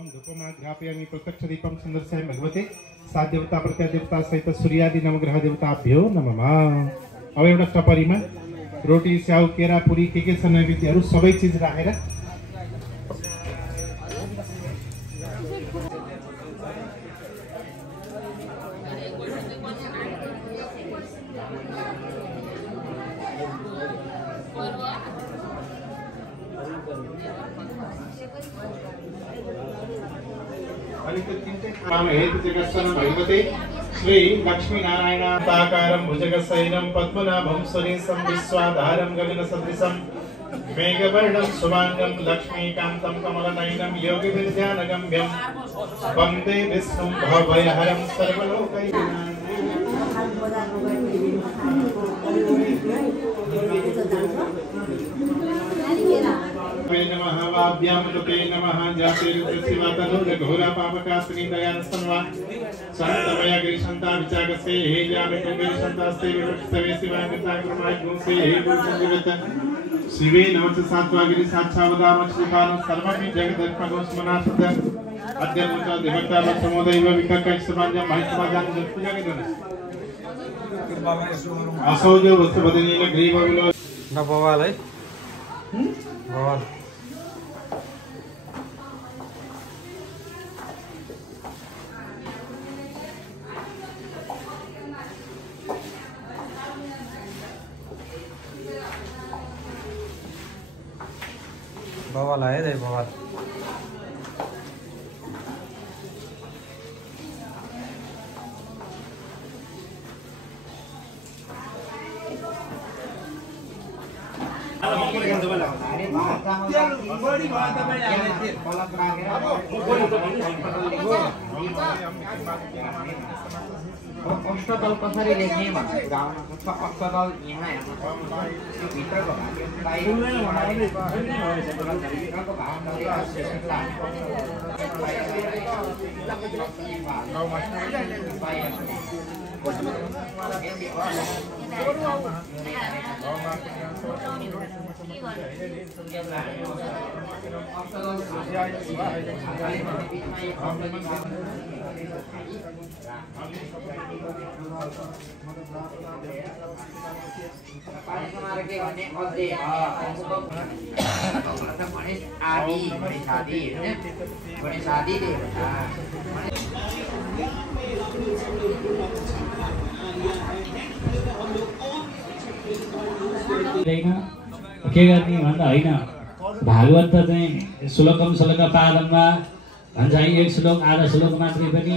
धूपम धूपमा घ्रापयामि प्रत्यक्ष दीपम सुन्दरस्यामि भगवते सात देवता प्रत्यादेवता सहित सूर्यादि नवग्रह देवताभ्यो नमः। अब एउटा टपरीमा रोटी स्याउ केरा पुरी के छ नैवेद्यहरू सबै चीज राखेर भगवते श्री लक्ष्मी नारायण ताकारं भुजगशयनं पद्मनाभं सुरेशं विश्वाधारं गगनसदृशं मेघवर्णं शुभांगं लक्ष्मीकान्तं कमलनयनं योगिविद्यानगम्यं वन्दे विष्णुं भवभयहरं सर्वलोकैकनाथं। नमः वाभ्यां लुके नमः जातिर्शिवातनुर्घोरा पापकास्त्रीं दयानस्तन्वा शान्तमया गिरिशन्ता विचागसे हे जामे कुंभिशन्तास्ते विवक्षतवे शिवांगता कृपाय गुंसे हे गुरुसंजीवत शिवे नमः सात्वा गिरि साक्षावदामश्रीपानं सर्वमि जगदर्पणोस्मनाथत अद्य मुचा देवता समोदैव विककैस्तमाजं महितमाजं पूजा के दोनों असौजो वस्तुबदनील ग्रीवविलो न बवाल है बवाल बवाल आए रे बवाल अष्टदल कसरी लेख्ने भनेर गाउन सक्छ। अष्टदल यहाँ हेर्नुहोस् यो भित्रको के गर्ने भन्दा होइन भागवत त चाहिँ श्लोकम श्लोक पादनमा भन्छ एक श्लोक आधा श्लोक मात्रै पनि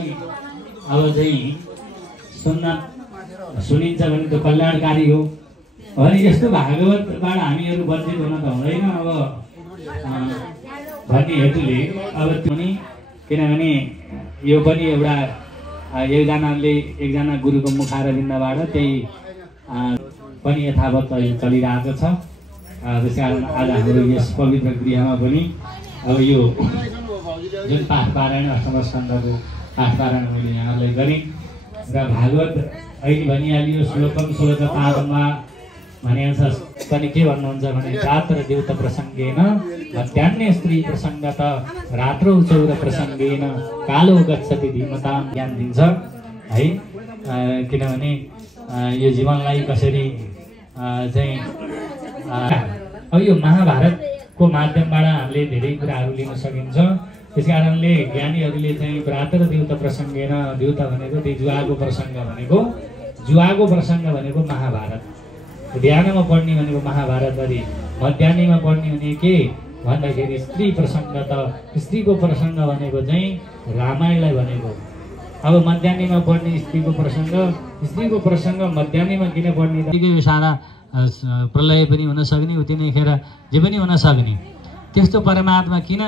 अब चाहिँ सुनिन्छ भने त कल्याणकारी हो। अनि यस्तो भागवतबाट हामीहरू वञ्चित हुन त हुँदैन अब भन्ने हेतुले अब पनि किनभने यो पनि एउटा एकजना गुरुको मुखारविन्दबाट त्यही पनि यथावत चलिरहेको छ। त्यसकारण आज हाम्रो यस पवित्र गृहमा पनि अब यो जुन पाठ पारायण अष्टम स्कन्धको पाठ पारायण मैले यहाँलाई गरेँ र भागवत अहिले भनिहालियो श्लोकम श्लोक पादमा भने पनि के भन्नुहुन्छ भने रात्र देउत प्रसङ्गेन मध्याह्ने स्त्री प्रसङ्ग त रात्रौ चौर प्रसङ्गेन कालो गच्छति धीमतां ज्ञान दिन्छ है। किनभने यो जीवनलाई कसरी चाहिँ अब यो महाभारतको माध्यमबाट हामीले धेरै कुराहरू लिन सकिन्छ। त्यस कारणले ज्ञानीहरूले चाहिँ रात्र देउत प्रसङ्गेन देउत भनेको त्यही जुवाको प्रसङ्ग भनेको महाभारत, बिहानमा पढ्ने भनेको महाभारत अरे मध्याह्नमा पढ्ने भने के भन्दाखेरि स्त्री प्रसङ्ग त स्त्रीको प्रसङ्ग भनेको चाहिँ रामायणलाई भनेको। अब मध्याह्नमा पढ्ने स्त्रीको प्रसङ्ग मध्याह्नमा किन पढ्ने यो सारा प्रलय पनि हुन सक्ने उति नै खेर जे पनि हुन सक्ने त्यस्तो परमात्मा किन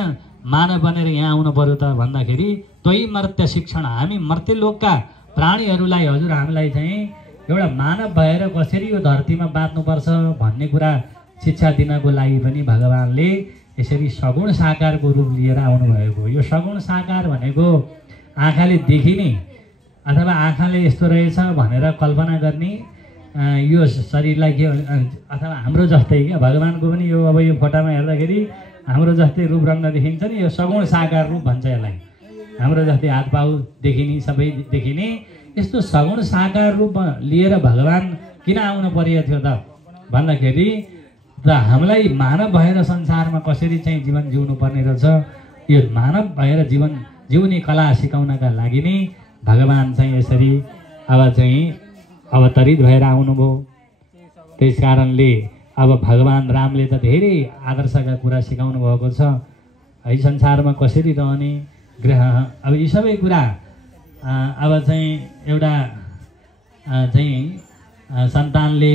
मानव बनेर यहाँ आउनु पर्यो त भन्दाखेरि त्वयि मर्त्य शिक्षण हामी मर्त्य लोकका प्राणीहरूलाई हजुर हामीलाई चाहिँ एउटा मानव भएर कसरी यो धरतीमा बाँच्नुपर्छ भन्ने कुरा शिक्षा दिनको लागि पनि भगवानले यसरी सगुण साकारको रूप लिएर आउनुभएको। यो सगुण साकार भनेको आँखाले देखिने अथवा आँखाले यस्तो रहेछ भनेर कल्पना गर्ने यो शरीरलाई के अथवा हाम्रो जस्तै क्या भगवानको पनि यो अब यो फोटामा हेर्दाखेरि हाम्रो जस्तै रूप रङ्ग देखिन्छ नि, यो सगुण साकार रूप भन्छ यसलाई। हाम्रो जस्तै हात पाउ देखिने, सबै देखिने, यस्तो सगुण साकार रूप लिएर भगवान् किन आउनु परेको थियो त भन्दाखेरि त हामीलाई मानव भएर संसारमा कसरी चाहिँ जीवन जिउनु पर्ने रहेछ, यो मानव भएर जीवन जिउने कला सिकाउनका लागि नै भगवान् चाहिँ यसरी अब चाहिँ अवतरित भएर आउनुभयो। त्यस कारणले अब भगवान् रामले त धेरै आदर्शका कुरा सिकाउनु भएको छ है, संसारमा कसरी रहने, ग्रह, अब यी सबै कुरा अब चाहिँ एउटा चाहिँ सन्तानले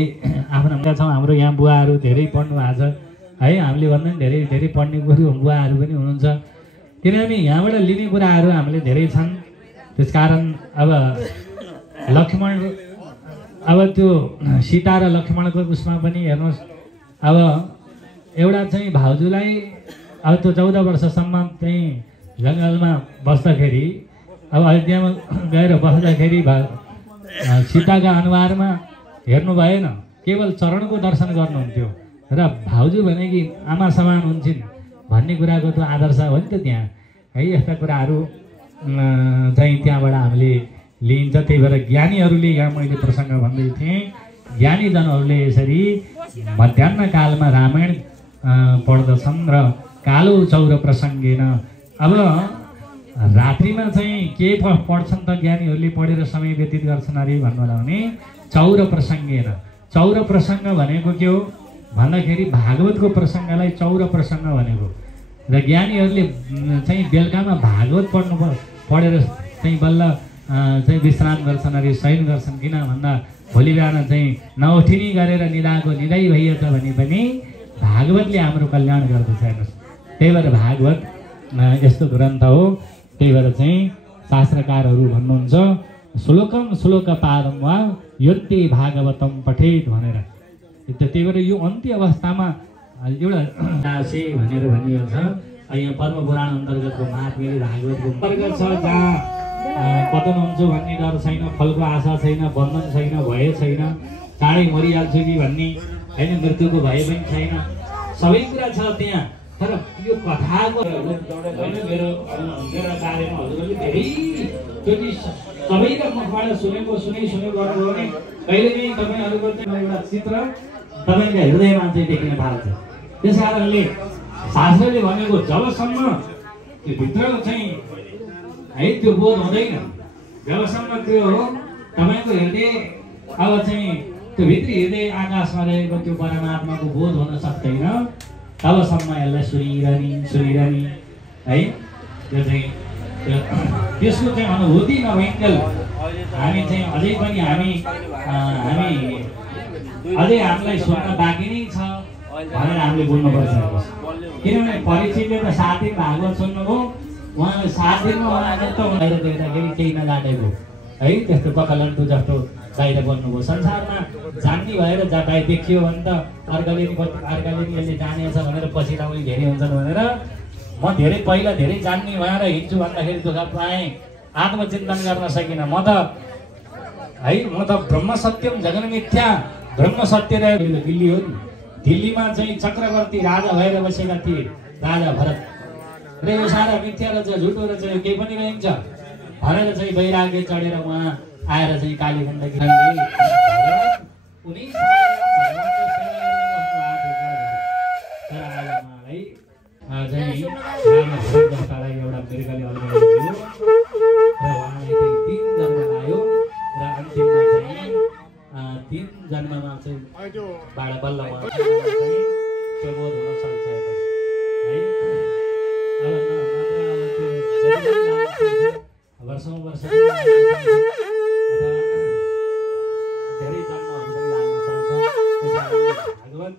आफ्नो छौँ। हाम्रो यहाँ बुवाहरू धेरै पढ्नु भएको छ है, हामीले भन्दा पनि धेरै धेरै पढ्ने बुवाहरू पनि हुनुहुन्छ, किनभने यहाँबाट लिने कुराहरू हामीले धेरै छन्। त्यसकारण अब लक्ष्मण, अब त्यो सीता र लक्ष्मणको उसमा पनि हेर्नुहोस्, अब एउटा चाहिँ भाउजूलाई अब त्यो 14 वर्षसम्म चाहिँ जङ्गलमा बस्दाखेरि, अब अयोध्यामा गएर बस्दाखेरि सीताका अनुहारमा हेर्नु भएन, केवल चरणको दर्शन गर्नुहुन्थ्यो र भाउजू भनेकी आमा समान हुन्छन् भन्ने कुराको त्यो आदर्श हो नि त त्यहाँ है। यस्ता कुराहरू चाहिँ त्यहाँबाट हामीले लिइन्छ। त्यही भएर ज्ञानीहरूले, यहाँ मैले प्रसङ्ग भन्दै थिएँ, ज्ञानीजनहरूले यसरी मध्याह्न कालमा रामायण पढ्दछन् र कालो चौर प्रसङ्गेन, अब रात्रिमा चाहिँ के पढ्छन् त ज्ञानीहरूले, पढेर समय व्यतीत गर्छन् अरे भन्नुहोला भने चौर प्रसङ्गेन। चौर प्रसङ्ग भनेको के हो भन्दाखेरि भागवतको प्रसङ्गलाई चौर प्रसङ्ग भनेको, र ज्ञानीहरूले चाहिँ बेलुकामा भागवत पढेर चाहिँ बल्ल चाहिँ विश्राम गर्छन् अरे, शयन गर्छन्। किन भन्दा भोलि बिहान चाहिँ नउठिनी गरेर निदाको निदाई भइएछ भने पनि भागवतले हाम्रो कल्याण गर्दछ हेर्नुहोस्। त्यही भएर भागवत यस्तो ग्रन्थ हो। त्यही भएर चाहिँ शास्त्रकारहरू भन्नुहुन्छ श्लोकम श्लोक पादम वा योत्ते भागवतम पठेत भनेर। त्यही भएर यो अन्त्य अवस्थामा एउटा दासे भनेर भनिएको छ। यहाँ पद्म पुराण अन्तर्गतको महात्म्यले भागवतको अन्तर्गत छ, जहाँ पतन हुन्छ भन्ने डर छैन, फलको आशा छैन, बन्धन छैन, भय छैन, चाँडै मरिहाल्छु कि भन्ने होइन, मृत्युको भय पनि छैन, सबै कुरा छ त्यहाँ। तर यो कथाको मेरो कार्यमा हजुरहरूले धेरैचोटि सबैका मुखबाट सुनेको गर्नुभयो भने कहिले पनि तपाईँहरूको एउटा चित्र तपाईँका हृदयमा चाहिँ देखिन थाल्छ। त्यस कारणले शास्त्रले भनेको जबसम्म त्यो भित्र चाहिँ है त्यो बोध हुँदैन, जबसम्म त्यो तपाईँको हृदय अब चाहिँ त्यो भित्री हृदय आकाशमा रहेको त्यो परमात्माको बोध हुन सक्दैन, तबसम्म यसलाई सुनिरहने है। त्यो चाहिँ त्यसको चाहिँ अनुभूति नभइन्जेल हामी चाहिँ अझै पनि हामी अझै हामीलाई सुन्न बाँकी नै छ भनेर हामीले बोल्नुपर्छ। किनभने परिचितले त 7 दिन भागवत सुन्नुभयो, उहाँले 7 दिनमा उहाँले त बाहिर देख्दाखेरि केही नजानेको है, त्यस्तो पकलन्टु जस्तो बाहिर बन्नुभयो। संसारमा जान्ने भएर बाहिर देखियो भने त अर्काले नि यसले जानेछ भनेर पछि लाउने धेरै हुन्छन् भनेर म धेरै पहिला धेरै जान्ने भएर हिँड्छु भन्दाखेरि दुःख पाएँ, आत्मचिन्तन गर्न सकिनँ। म त ब्रह्म सत्यम जगन मिथ्या, ब्रह्म सत्य र दिल्ली हो नि, दिल्लीमा चाहिँ चक्रवर्ती राजा भएर बसेका थिए राजा भरत, र यो सारा मिथ्या रहेछ, झुटो रहेछ, यो केही पनि रहन्छ भनेर चाहिँ वैराग्य चढेर उहाँ आएर चाहिँ कालीगण्डकी एउटा मृगले अल्झाइदियो र उहाँलाई चाहिँ 3 जन्म लायो र अन्तिममा चाहिँ 3 जन्ममा चाहिँ बल्ल त्यो बोध हुन सक्छ है। अब वर्षौँ वर्ष धेरै जन्महरू पनि लाग्न सक्छ। भागवत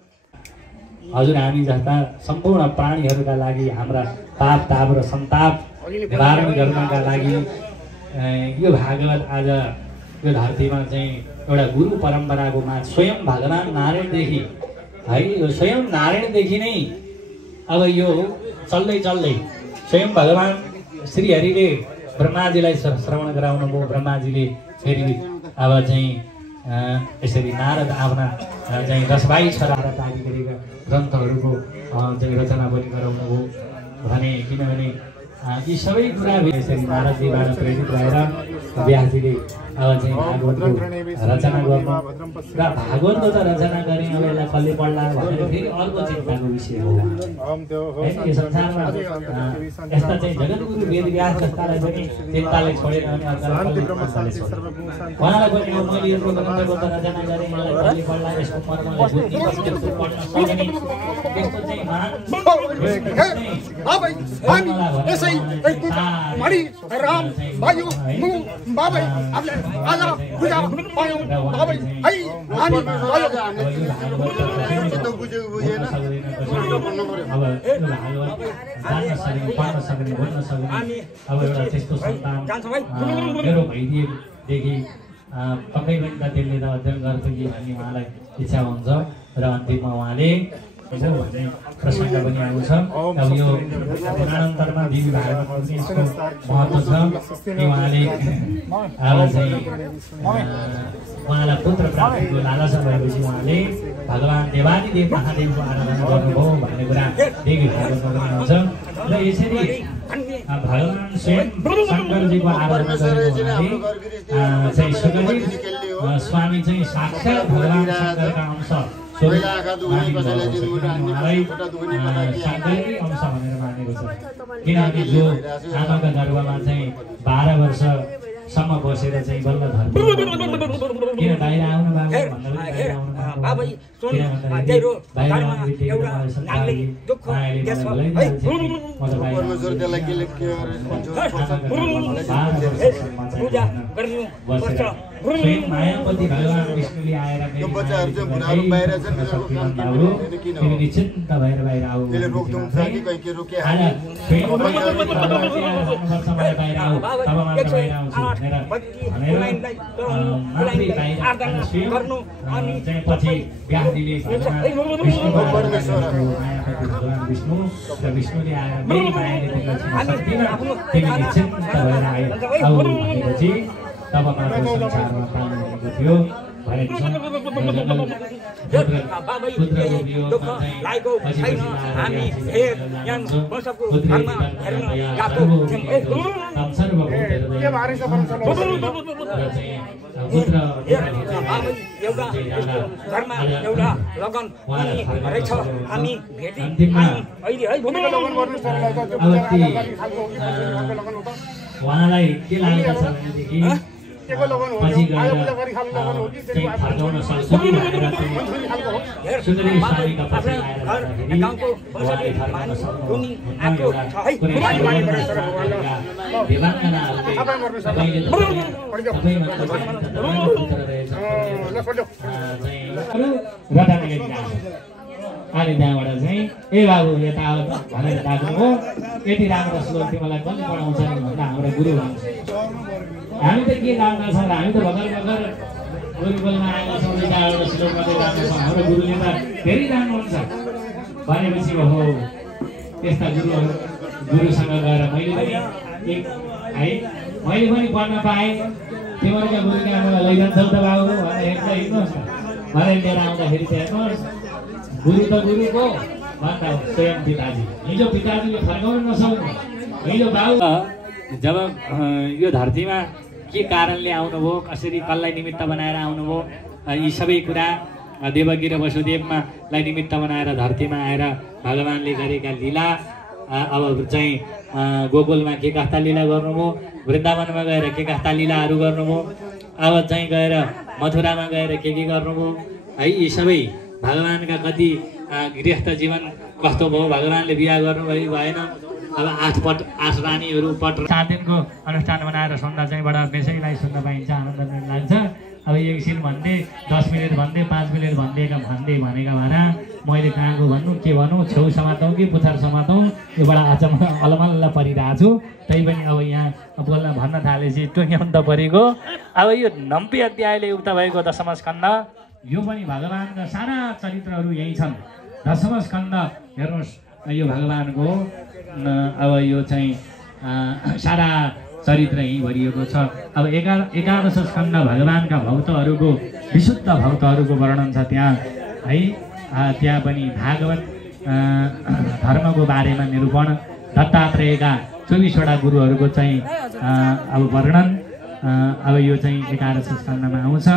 हजुर हामी जस्ता सम्पूर्ण प्राणीहरूका लागि हाम्रा पाप ताप र सन्ताप निवारण गर्नका लागि यो भागवत आज यो धरतीमा चाहिँ एउटा गुरु परम्पराको माग स्वयं भगवान नारायणदेखि है, यो स्वयं नारायणदेखि नै अब यो चल्दै स्वयं भगवान श्रीहरिले ब्रह्माजीलाई श्रवण गराउनु भयो। ब्रह्माजीले फेरि अब चाहिँ यसरी नारद आफ्ना चाहिँ 10-22 छोरा आदि गरेका ग्रन्थहरूको चाहिँ रचना पनि गराउनुभयो भने किनभने यी सबै कुरा यसरी नारदजीबाट प्रेरित भएर व्यासजीले अब चाहिँ भागवतको रचना गर्नु र भागवतको त रचना गर्ने अब यसलाई कसले पढ्ला भनेर फेरि अर्को चिन्ताको विषय हो यो संसारमा यस्ता चाहिँ जगद्गुरु वेदव्यास जस्तालाई पनि चिन्ताले छोडेन भने अर्काले उहाँलाई पनि अब मैले यो ग्रन्थको त रचना गरेँ मलाई कसले पढ्ला यसको मर्मलाई बुझ्ने कसले पढ्न सक्ने त्यस्तो चाहिँ अब एउटा त्यस्तो सन्तान मेरो भइदिएदेखि पक्कै पनि त त्यसले त अध्ययन गर्छ कि भन्ने उहाँलाई इच्छा हुन्छ र अन्तिममा उहाँले भन्ने प्रसङ्ग पनि आउँछ। अब यो पुराणान्तरमा देवी भागवतमा यसको महत्त्व छ कि उहाँले अब चाहिँ उहाँलाई पुत्र प्राप्तिको लालसा भएपछि उहाँले भगवान् देवादिदेव महादेवको आराधना गर्नुभयो भन्ने कुरा देवी भागवतमा पनि आउँछ र यसरी भगवान् स्वयं शङ्करजीको आराधना गरेको उहाँले चाहिँ सुखदेव स्वामी चाहिँ साक्षात् भगवान् शङ्करका अंश उहाँलाई शङ्करकै अंश भनेर मानेको छ किनभने जो आमाका गर्भमा चाहिँ 12 वर्षसम्म बसेर चाहिँ बल्ल धर्म किन बाहिर आउनु मायापति भगवान् विष्णुले आएर निश्चिन्त भएर बाहिर आऊ पछि व्यासजीले विष्णु र विष्णुले आएर मेरी मायाले तिमीलाई निश्चिन्त भएर आऊ भनेपछि तब मात्र संसारमा पाल्नु भनेको थियो भनेको छ उहाँलाई के लागेको छ भनेदेखि पछि गएर फर्काउन सक्छु सुन्दरी स्वामीका पछि आएर त्यहाँबाट चाहिँ ए बाबु यता आऊ भनेर डाक्नुभयो यति राम्रो श्लोक तिमीलाई कसले पढाउँछ नि भन्दा हाम्रो गुरु भन्छ हामी त के जान्दा छौँ हामी त भर्खर गुरुकुलमा आएका छौँ एउटा श्लोक मात्रै जान्दा छौँ हाम्रो गुरुले त धेरै जान्नुहुन्छ भनेपछि हो त्यस्ता गुरुसँग गएर मैले पनि मैले पनि पढ्न पाएँ तिमीहरूका गुरुले हामीलाई लैजान्छौ त बाबु भनेर हेर्नुहोस् न भनेर लिएर आउँदाखेरि चाहिँ हेर्नुहोस् गुरु त गुरुको भन्दा स्वयं पिताजी हिजो पिताजीले फर्काउन नसक्नु हिजो बाबु जब यो धरतीमा के कारणले आउनुभयो कसरी कसलाई निमित्त बनाएर आउनुभयो यी सबै कुरा देवकी र वसुदेवलाई निमित्त बनाएर धरतीमा आएर भगवान्ले गरेका लीला अब चाहिँ गोकुलमा के कस्ता लीला गर्नुभयो वृन्दावनमा गएर के कस्ता लीलाहरू गर्नुभयो अब चाहिँ गएर मथुरामा गएर के गर्नुभयो है यी सबै भगवान्का कति गृहस्थ जीवन कस्तो भयो भगवान्ले बिहा गर्नुभयो भएन अब 8 रानीहरू 7 दिनको अनुष्ठान बनाएर सुन्दा चाहिँ बडा बेसैलाई सुन्न पाइन्छ आनन्द लाग्छ अब एकछिन भन्दै 10 मिनट भन्दै 5 मिनट भनेका भएर मैले कहाँको भन्नु के भनौँ छेउ समातौँ कि पुछार समातौँ यो बडा अचम्म अलमल्ल परिरहेको छु त्यही पनि अब यहाँ बोल्न भन्न थालेपछि टुङ्ग्याउनु त परेको अब यो 90 अध्यायले युक्त भएको दशम स्कन्द यो पनि भगवान्का सारा चरित्रहरू यही छन् दशम स्कन्द हेर्नुहोस् यो भगवान्को अब यो चाहिँ सारा चरित्र यहीँ भरिएको छ। अब एकादश स्कन्द भगवानका भक्तहरूको विशुद्ध भक्तहरूको वर्णन छ त्यहाँ है। त्यहाँ पनि भागवत धर्मको बारेमा निरूपण, दत्तात्रेयका 24वटा गुरुहरूको चाहिँ अब वर्णन अब यो चाहिँ एकादश स्कन्दमा आउँछ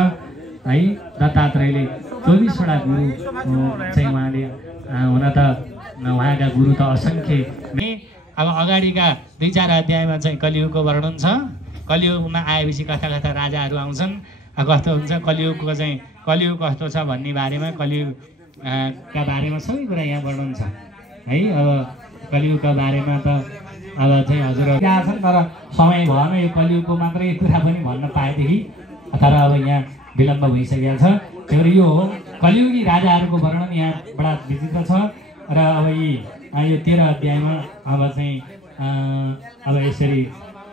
है। दत्तात्रेयले 24वटा गुरु चाहिँ उहाँले हुन त उहाँका गुरु त असङ्ख्य। अब अगाडिका 2-4 अध्यायमा चाहिँ कलियुगको वर्णन छ। कलियुगमा आएपछि कथा कथा राजाहरू आउँछन्। कस्तो हुन्छ कलियुगको चाहिँ कलियुग कस्तो छ भन्ने बारेमा कलियुगका बारेमा सबै कुरा यहाँ वर्णन छ है। अब कलियुगका बारेमा त अब चाहिँ हजुरहरू छन्, तर समय भएन यो कलियुगको मात्रै कुरा पनि भन्न पाएदेखि, तर अब यहाँ विलम्ब भइसकेको छ। त्यही भएर यो हो कलियुगी राजाहरूको वर्णन यहाँ बडा विचित्र छ। र अब यो 13 अध्यायमा अब चाहिँ अब यसरी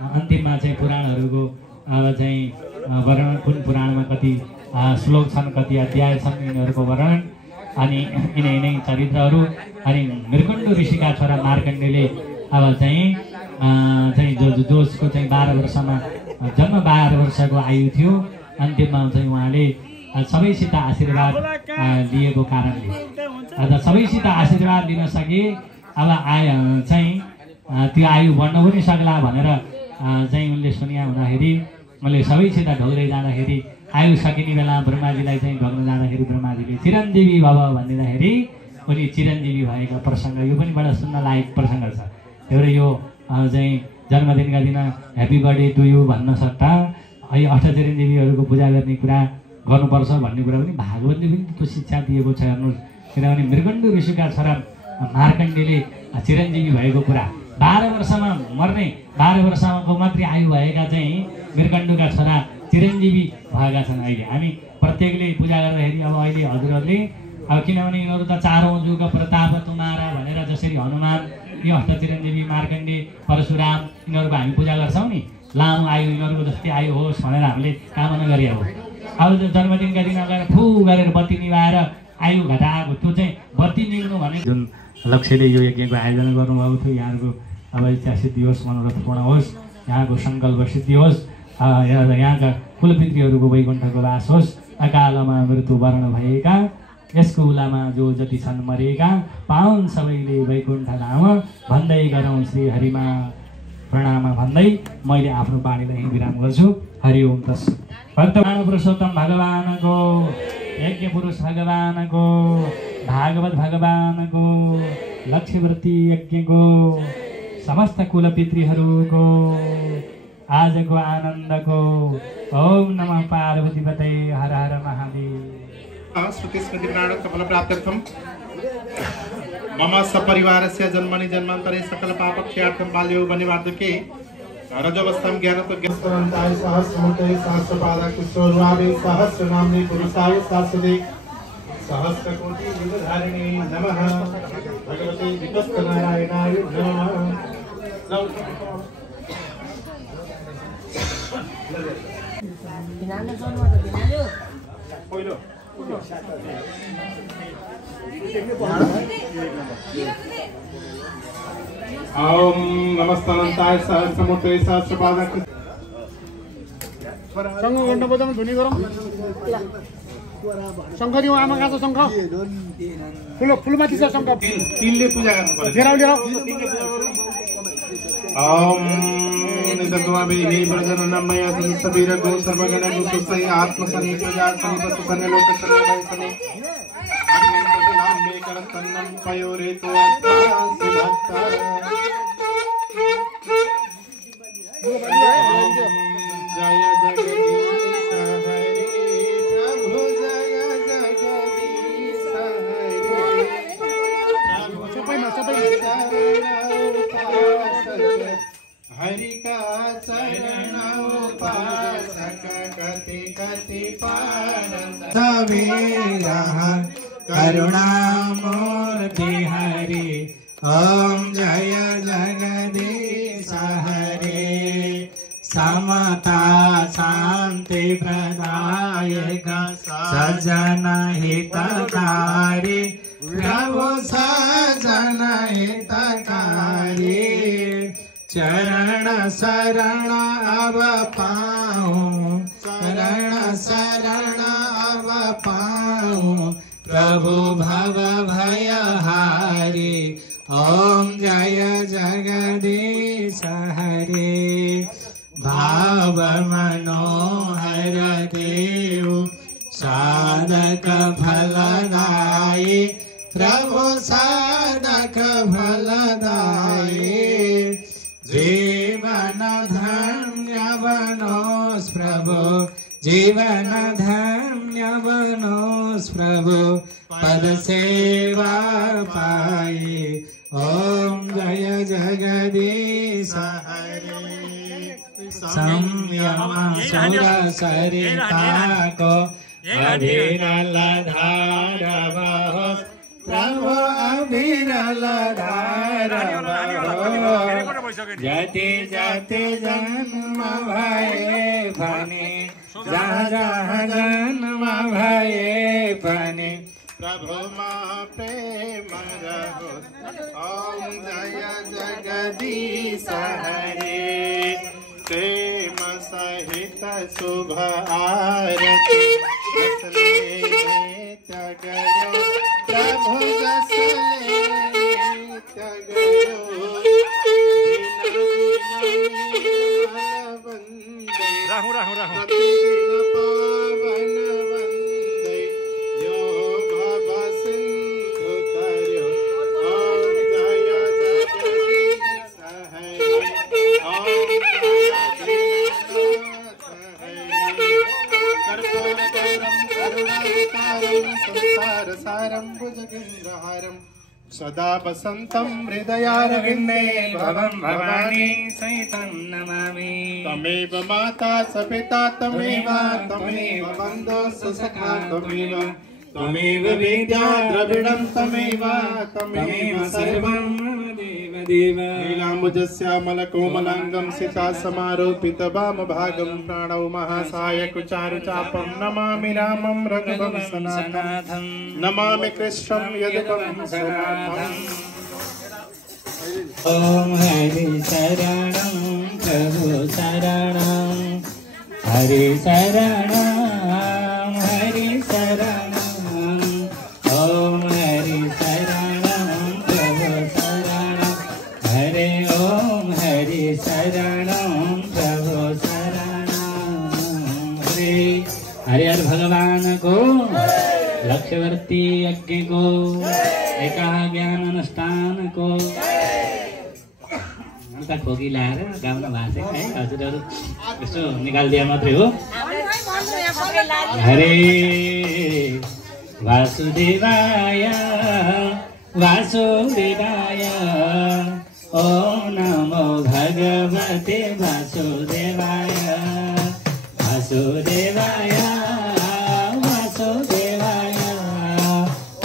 अन्तिममा चाहिँ पुराणहरूको अब चाहिँ वर्णन, कुन पुराणमा कति श्लोक छन्, कति अध्याय छन्, यिनीहरूको वर्णन अनि यिनै चरित्रहरू। अनि मृगण्ड ऋषिका छोरा मार्कण्डेयले अब चाहिँ जसको चाहिँ 12 वर्षमा जन्म 12 वर्षको आयु थियो, अन्तिममा चाहिँ उहाँले सबैसित आशीर्वाद दिएको कारणले सबैसित आशीर्वाद दिन सके। अब चाहिँ त्यो आयु बढ्न पनि सक्ला भनेर चाहिँ उनले सुनिया हुँदाखेरि उनले सबैसित ढोग्दै जाँदाखेरि आयु सकिने बेला ब्रह्माजीलाई चाहिँ ढोग्न जाँदाखेरि ब्रह्माजीले चिरञ्जीवी भव भनिदिँदाखेरि उनी चिरञ्जीवी भएको प्रसङ्ग यो पनि बडा सुन्न लायक प्रसङ्ग छ। त्यो भएर यो चाहिँ जन्मदिनका दिन ह्याप्पी बर्थडे टु यु भन्न सट्टा है अष्टचिरञ्जीवीहरूको पूजा गर्ने कुरा गर्नुपर्छ भन्ने कुरा पनि भागवतले पनि त्यो शिक्षा दिएको छ। हेर्नुहोस्, किनभने मृगण्ड ऋषिका छोरा मार्कण्डेयले चिरञ्जीवी भएको कुरा 12 वर्षमा मर्ने 12 वर्षको मात्रै आयु भएका चाहिँ मृगण्डका छोरा चिरञ्जीवी भएका छन्। अहिले हामी प्रत्येकले पूजा गर्दाखेरि अब अहिले हजुरहरूले अब किनभने यिनीहरू त 4औं जुगको प्रताप तुम्हारा भनेर जसरी हनुमान यो अष्टचिरञ्जीवी मार्कण्डेय परशुराम यिनीहरूको हामी पूजा गर्छौँ नि, लामो आयु यिनीहरूको जस्तै आयु होस् भनेर हामीले कामना गरे हो। अब जन्मदिनका दिन गएर फु गरेर बत्ती निभाएर आयु घटाएको त्यो चाहिँ बत्ती निभाउनु भने जुन लक्ष्यले यो यज्ञको आयोजना गर्नुभएको थियो, यहाँको अब इच्छा सिद्धि होस्, मनोरथ पूर्ण होस्, यहाँको सङ्कल्प सिद्धि होस्, यहाँका कुलपितृहरूको वैकुण्ठको वास होस्, अकालमा मृत्युवरण भएका यसको उलामा जो जति छन् मरेका पाउन् सबैले वैकुण्ठ धाम भन्दै गरौँ श्री हरिमा प्रणाम भन्दै मैले आफ्नो बाणीलाई यहीँ विराम गर्छु। हरि ओम तस्। वर्तमान पुरुषोत्तम भगवानको, यज्ञ पुरुष भगवानको, भागवत भगवानको, लक्ष्यवृत्ति यज्ञको समस्त कुलपितृहरूको आजको आनन्दको ओम नमः पार्वतीपते हर हर महादेव। श्रुति स्मृति प्राणत्व फलप्राप्त्यर्थं मम सपरिवारस्य जन्मनि जन्मान्तरे सकल पापक्षयार्थं बाल्यो वनिवार्धके रजोवस्थां ज्ञानत्वज्ञानस्वरन्ताय सहस्रमूर्तये सहस्रपादाय कुशोर्वावे सहस्रनाम्ने पुरुषाय शाश्वते सहस्रकोटि युगधारिणे नमः। भगवते विपस्तनारायणाय नमः। ओम नमस्तानंताय सहस्रमूर्तये सहस्रपादाय शङ्ख घण्ट बजाउनु धुनी गरौँ। शङ्ख दिउँ, आमा कहाँ छ शङ्ख? फुलमाथि छ शङ्ख। तिनले पूजा गर्नुपर्छ। लिएर ओम निदग्वावे हे ब्रजनमय सबीर गो सर्वगण गुसुसै आत्मसन्नि प्रजा सन्निपस्तु सन्नि लोकसन्नि सन्नि नाम मे करतन्नं पयोरे तो सिद्धता। जय जगदीश हरे प्रभु जय जगदीश हरे हरि का चरण उपासक कति कति पारंत करुणामूर्ति हरि। ओम जय जगदीश हरे समता शांति प्रदायक सज्जन हितकारी प्रभु सज्जन हितकारी चरण शरण अब पाऊं, चरण शरण अब पाऊं, प्रभु भव भय हारी। ओम जय जगदीश हरे। भाव मनोहर देव साधक फलदायी, प्रभु साधक फलदायी। जीवन धन्य बनोस प्रभु, जीवन धन्य बनोस प्रभु, पद सेवा पाए। ओम जय जगदीश हरे। संयम सुर सरिता को अविरल धार बहो, प्रभु अविरल धार बहो। जति जति जन्म भये भने, जहाँ जहाँ जन्म भये भने, प्रभु मां प्रेम रहो। ओम जय जगदीश हरे। प्रेम सहित शुभ आरती जसले त्यागरो, प्रभु जसले त्यागरो। राहु राहु राहु प्रतिदिन पावन वंदे, यो भव सिंधु तरयो। ओम जय जगदीश हरे। ओम संसार सारं भुजगेन्द्रहारं, सदा वसन्तं हृदयारविन्दे भवं भवानी सहितं नमामि। तमेव माता स पिता तमेव, तमेव बन्धो स सखा तमेव, तमेव विद्या द्रविणं तमेव, तमेव सर्वं देव देव। नीलाम्बुजश्यामलकोमलाङ्गं सीतासमारोपित वामभागं, प्राणौ महासायकुचारुचापं, नमामि रामं रघुवं सनाथं, नमामि कृष्णं यदुवं सनाथम्। ओम हरि शरणं प्रभु शरणं, हरि शरणं हरि शरणं। ओम हरि शरणं प्रभु शरणं, हरे ओम हरि शरणं प्रभु शरणं। हरे हरिहर भगवान को, लक्ष्यवर्ती यज्ञ को, एका ज्ञान अनुष्ठान को। हल्का खोकी लाएर गाउन भएको छ है हजुरहरू, यसो निकालिदिए मात्रै हो। हरे वासुदेवाय वासुदेवाय, ओम नमो भगवते वासुदेवाय, वासुदेवाय वासुदेवाय।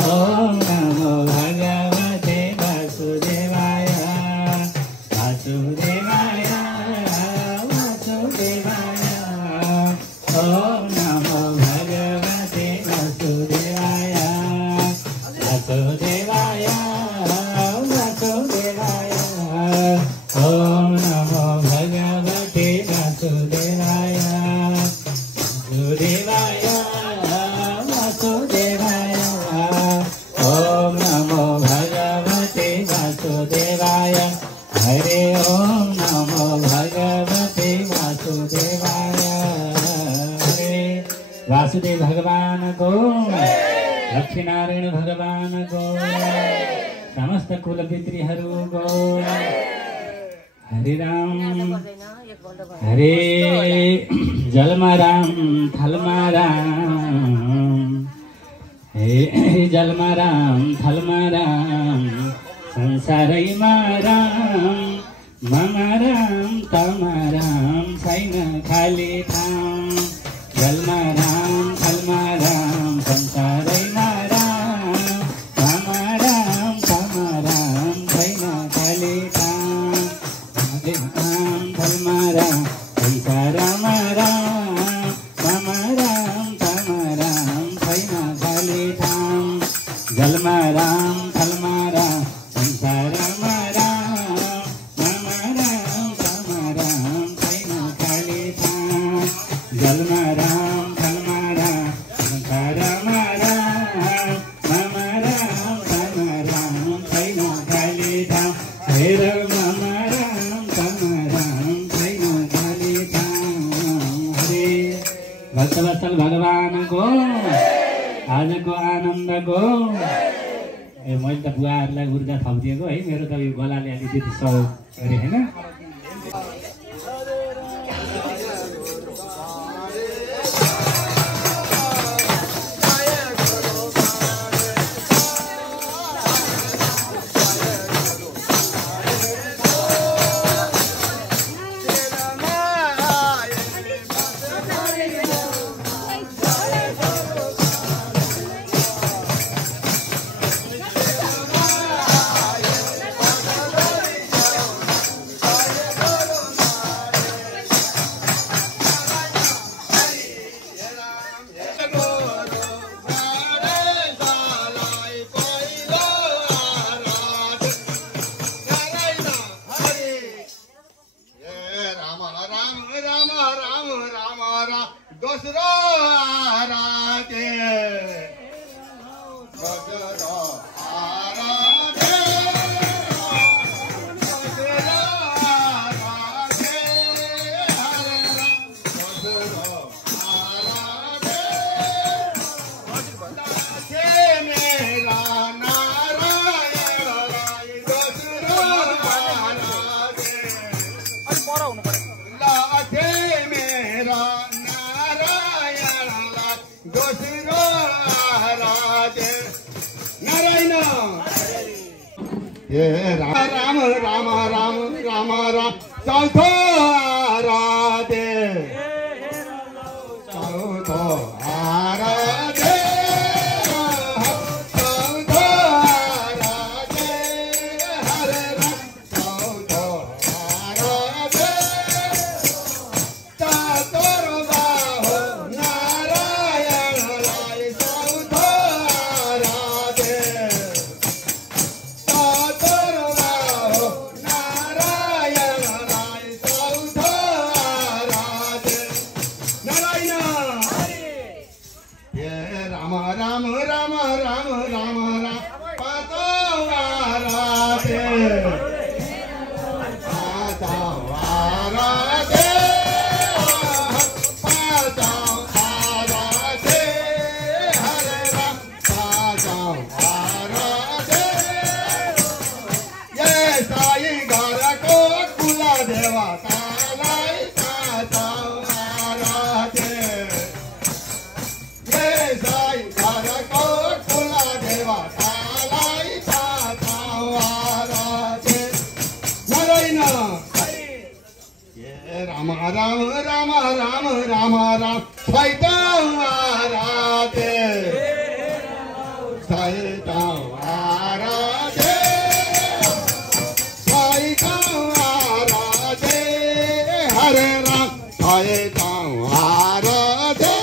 ओम नमो भगवते वासुदेवाय, वासुदेवाय वासुदेवाय। ओम नमो भगवते वासुदेवाय, वासुदेवाय वासुदेवाय। ओम नमो भगवते वासुदेवाय, वासुदेवाय वासुदेवाय। ओम नमो भगवते वासुदेवाय, हरे ओम नमो भगवते वासुदेवाय। हरे वासुदेव भगवान को, लक्ष्मीनारायण भगवान को, समस्त कुलपितृहरू को। हरे राम हरे जलमा राम थलमा राम, हे जलमा राम थलमा राम, संसारैमा राम, मम राम तम राम छैन खाली ठाउँ। जलमा राम थलमा राम, संसारैमा राम, मम राम तम राम छैन खाली ठाउँ। राम थलमा राम, संसारमा राम, मम राम तम राम छैन खाली ठाउँ। जलमा राम थलमा राम, संसारमा राम, मम राम आजको आनन्दको ए मैले त बुवाहरूलाई ऊर्जा थपिदिएको है मेरो त यो गलाले अलिकति सहयोग गरेँ होइन राम राम राम राम राम चौथो आराधे चौथो आराधे चौथो आराधे हरे राम चौथो आराधे चतुर बाहो नारायण राय चौथो आराधे राम राम राम राम राम पातो आराधे पातो आराधे पातो आराधे हरे राम पातो आराधे ये साई घर को कुला देवा तालाई पातो आराधे ये साई घर को कुला देवा तालाई पातो आराधे नारायण ये Ram Ram Ram Ram Ram Ram Saito Aradhe Saito Aradhe Saito Aradhe हरे राम सैतो आराधे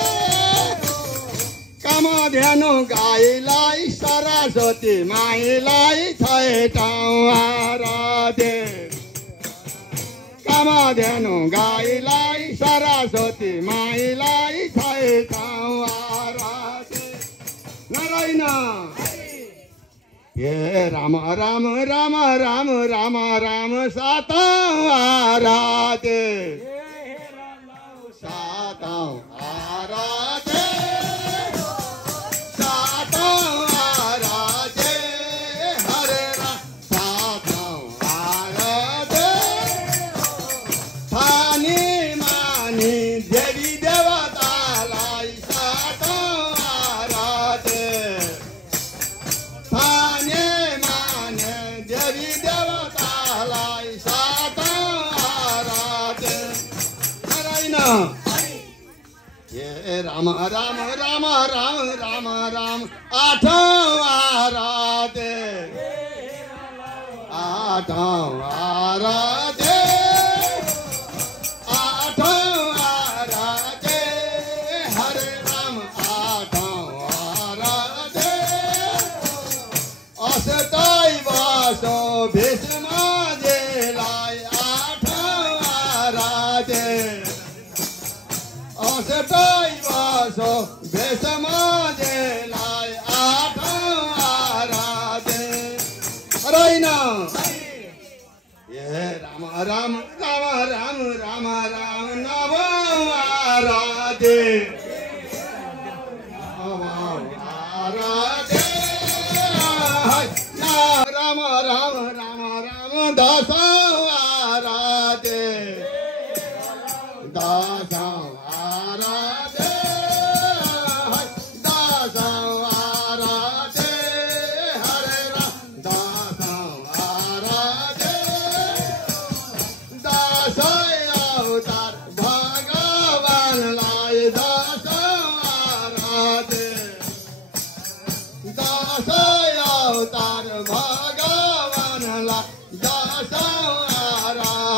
कामधेनु गाईलाई सरस्वती माईलाई छैटौँ आराधे कामधेनु गाईलाई सरस्वती माईलाई छैटौँ आराधे नारायण ये राम राम राम राम राम राम सातौँ आराधे सातौँ आराधे राम राम राम राम राम राम आठौँ आराधे आठौँ आराधे आठौँ आराधे हरे राम आठौँ आराधे असतै बसो भीष्म जेलाई आठौँ आराधे असतै बसो भीष्म जेलाई आठौँ आराधे रैन ये राम राम राम राम राम राम नवौँ आराधे नवौँ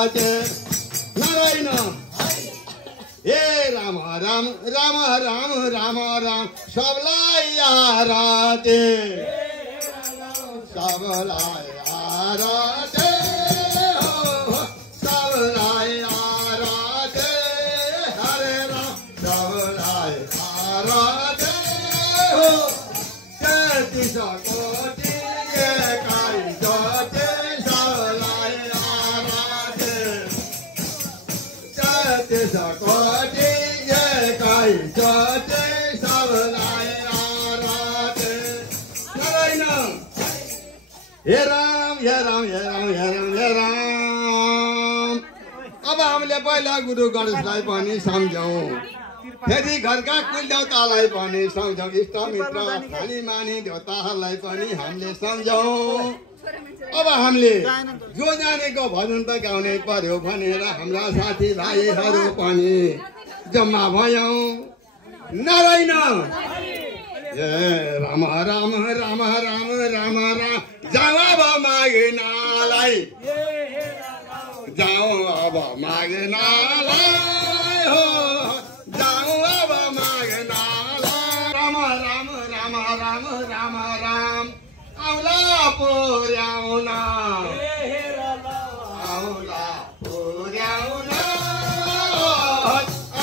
राजे नारायण हे राम राम राम राम राम राम सबलाई आराधे सबलाई आराधे सबलाई आराधे हरे राम सबलाई आराधे हो तेतीस कोटि एकाई जोते सबलाई आराधे तेतीस कोटि एकाई जोते सबलाई आराधे नारायण हे राम हे राम हे राम हे राम हे राम अब हामीले पहिला गुरु गणेशलाई पनि सम्झौँ फेरि घरका कुल देवतालाई पनि सम्झौँ इष्ट मित्र खानी मानी देवताहरूलाई पनि हामीले सम्झौँ अब हामीले जो जानेको भजन त गाउने पर्यो भनेर हाम्रा साथीभाइहरू पनि जम्मा भयौँ नारायण हे राम राम राम राम राम राम जाऊ अब माग्नलाई जाऊ अब माग्नलाई हो जाऊ अब माग्नलाई राम राम राम राम राम राम आउला पुर्याउन आउला पुर्याउन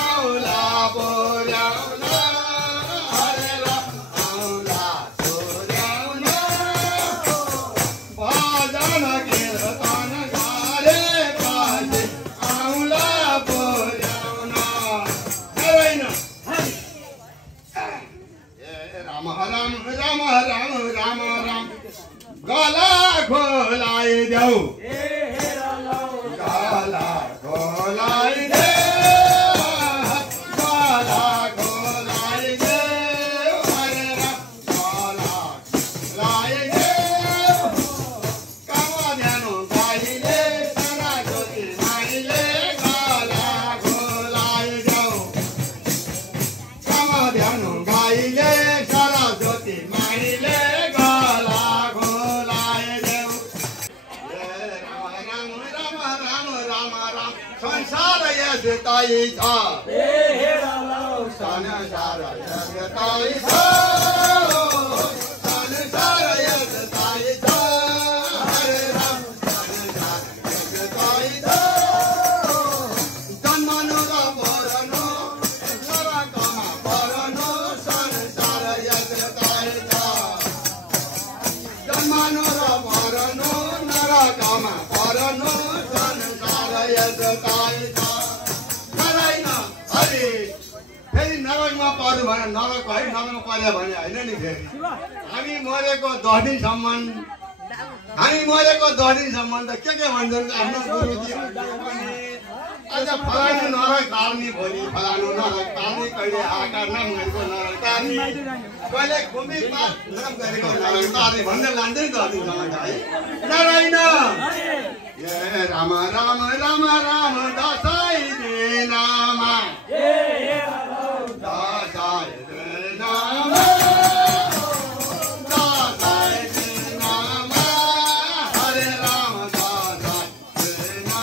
आउला पुर्याउन हरे राम आउला पुर्याउन भजन कीर्तन गरेपछि आउला पुर्याउन नारायण राम राम राम राम राम राम गला खोलाइदेऊ गला खोलाइदेऊ गला खोलाइदेऊ हरे राम गला खोलाइदेऊ कामध्यानु गाईले सरस्वती माईले गला खोलाइदेऊ कामध्यानु गाईले सरस्वती माईले गला खोलाइदेऊ हे राम राम राम राम राम राम संसार यस्तै छ संसार यस्तै छ संसार यस्तै छ हरे राम संसार यस्तै छ जन्मनु र मर्नु नरकमा पर्नु संसार यस्तै छ जन्मनु र मर्नु नरकमा पर्नु संसार यस्तै छ नारायण हरि फेरि नरकमा पर्नु भने नरक है नरकमा पर्यो भने होइन नि फेरि हामी मरेको 10 दिनसम्म त के भन्छन् आफ्नो गुरुजीहरूले पनि आज फलानु नरक तार्ने भोलि फलानु नरक तार्ने कहिले आकार नाम गरेको नरक तार्ने कहिले खुम्बी पात नाम गरेको नरक तार्ने भन्दै लान्छ नि 10 दिनसम्म त है नारायण हे राम राम राम राम दशै दिनमा दशै दिनमा दशै दिनमा हरे राम दशै दिनमा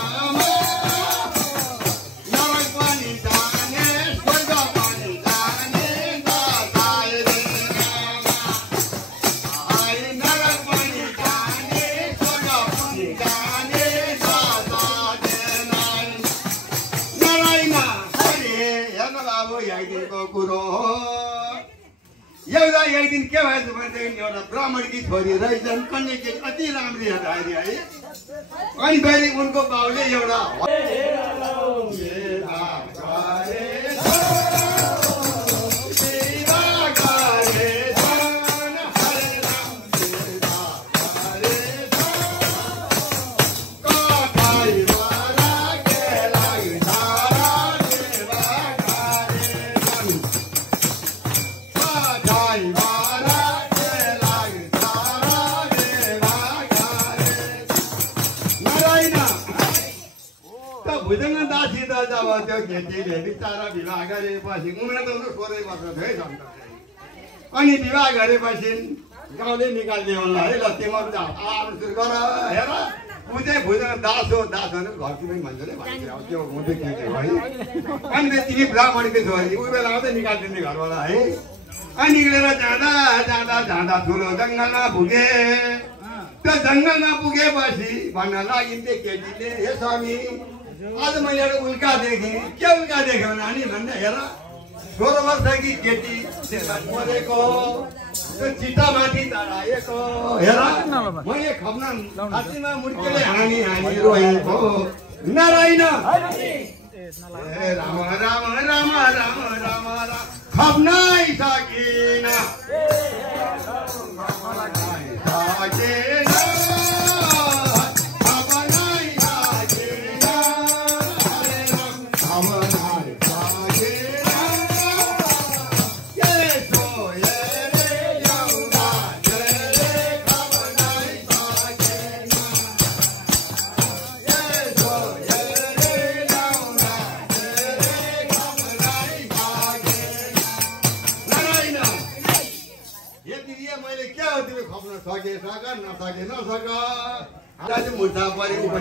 नरक पनि जाने स्वर्ग पनि जाने दशै दिनमा आई नरक पनि जाने स्वर्ग पनि जाने नारायण हरे हेर्न बाबु यही दिनको कुरो हो एउटा यही दिन के भएछ भनेदेखि एउटा ब्राह्मणकी छोरी रहेछन् कन्या के अति राम्री हेर्दाखेरि है अनि फेरि उनको बाउले एउटा भुजङ्ग दासी त जब त्यो केटीले बिचरा विवाह गरेपछि उमेर त 16 वर्ष थियो है अनि विवाह गरेपछि गाउँले निकाल्ने होला है ल तिम्रो आराम सुरु गर हेर चाहिँ बुझ्दैन दास हो भने घरतिमै मान्छेले भन्छ अब त्यो हुँदै के थियो है अनि तिमी ब्राह्मणकै छौ भने उही बेला आउँदै निकालिदिने घरबाट है अनि निक्लेर जाँदा जाँदा जाँदा ठुलो जङ्गलमा पुगे त्यो जङ्गलमा पुगेपछि भन्न लागिन्थे केटीले हे स्वामी आज मैले एउटा उल्का देखेँ के उल्का देख्यो नानी भन्दा हेर 16 वर्षकी केटी मरेको त्यो चितामाथि चढाएको हेर मैले खप्न छातीमा मुर्केले हानी रोएको नारायण राम राम राम राम राम खप्नै सकिन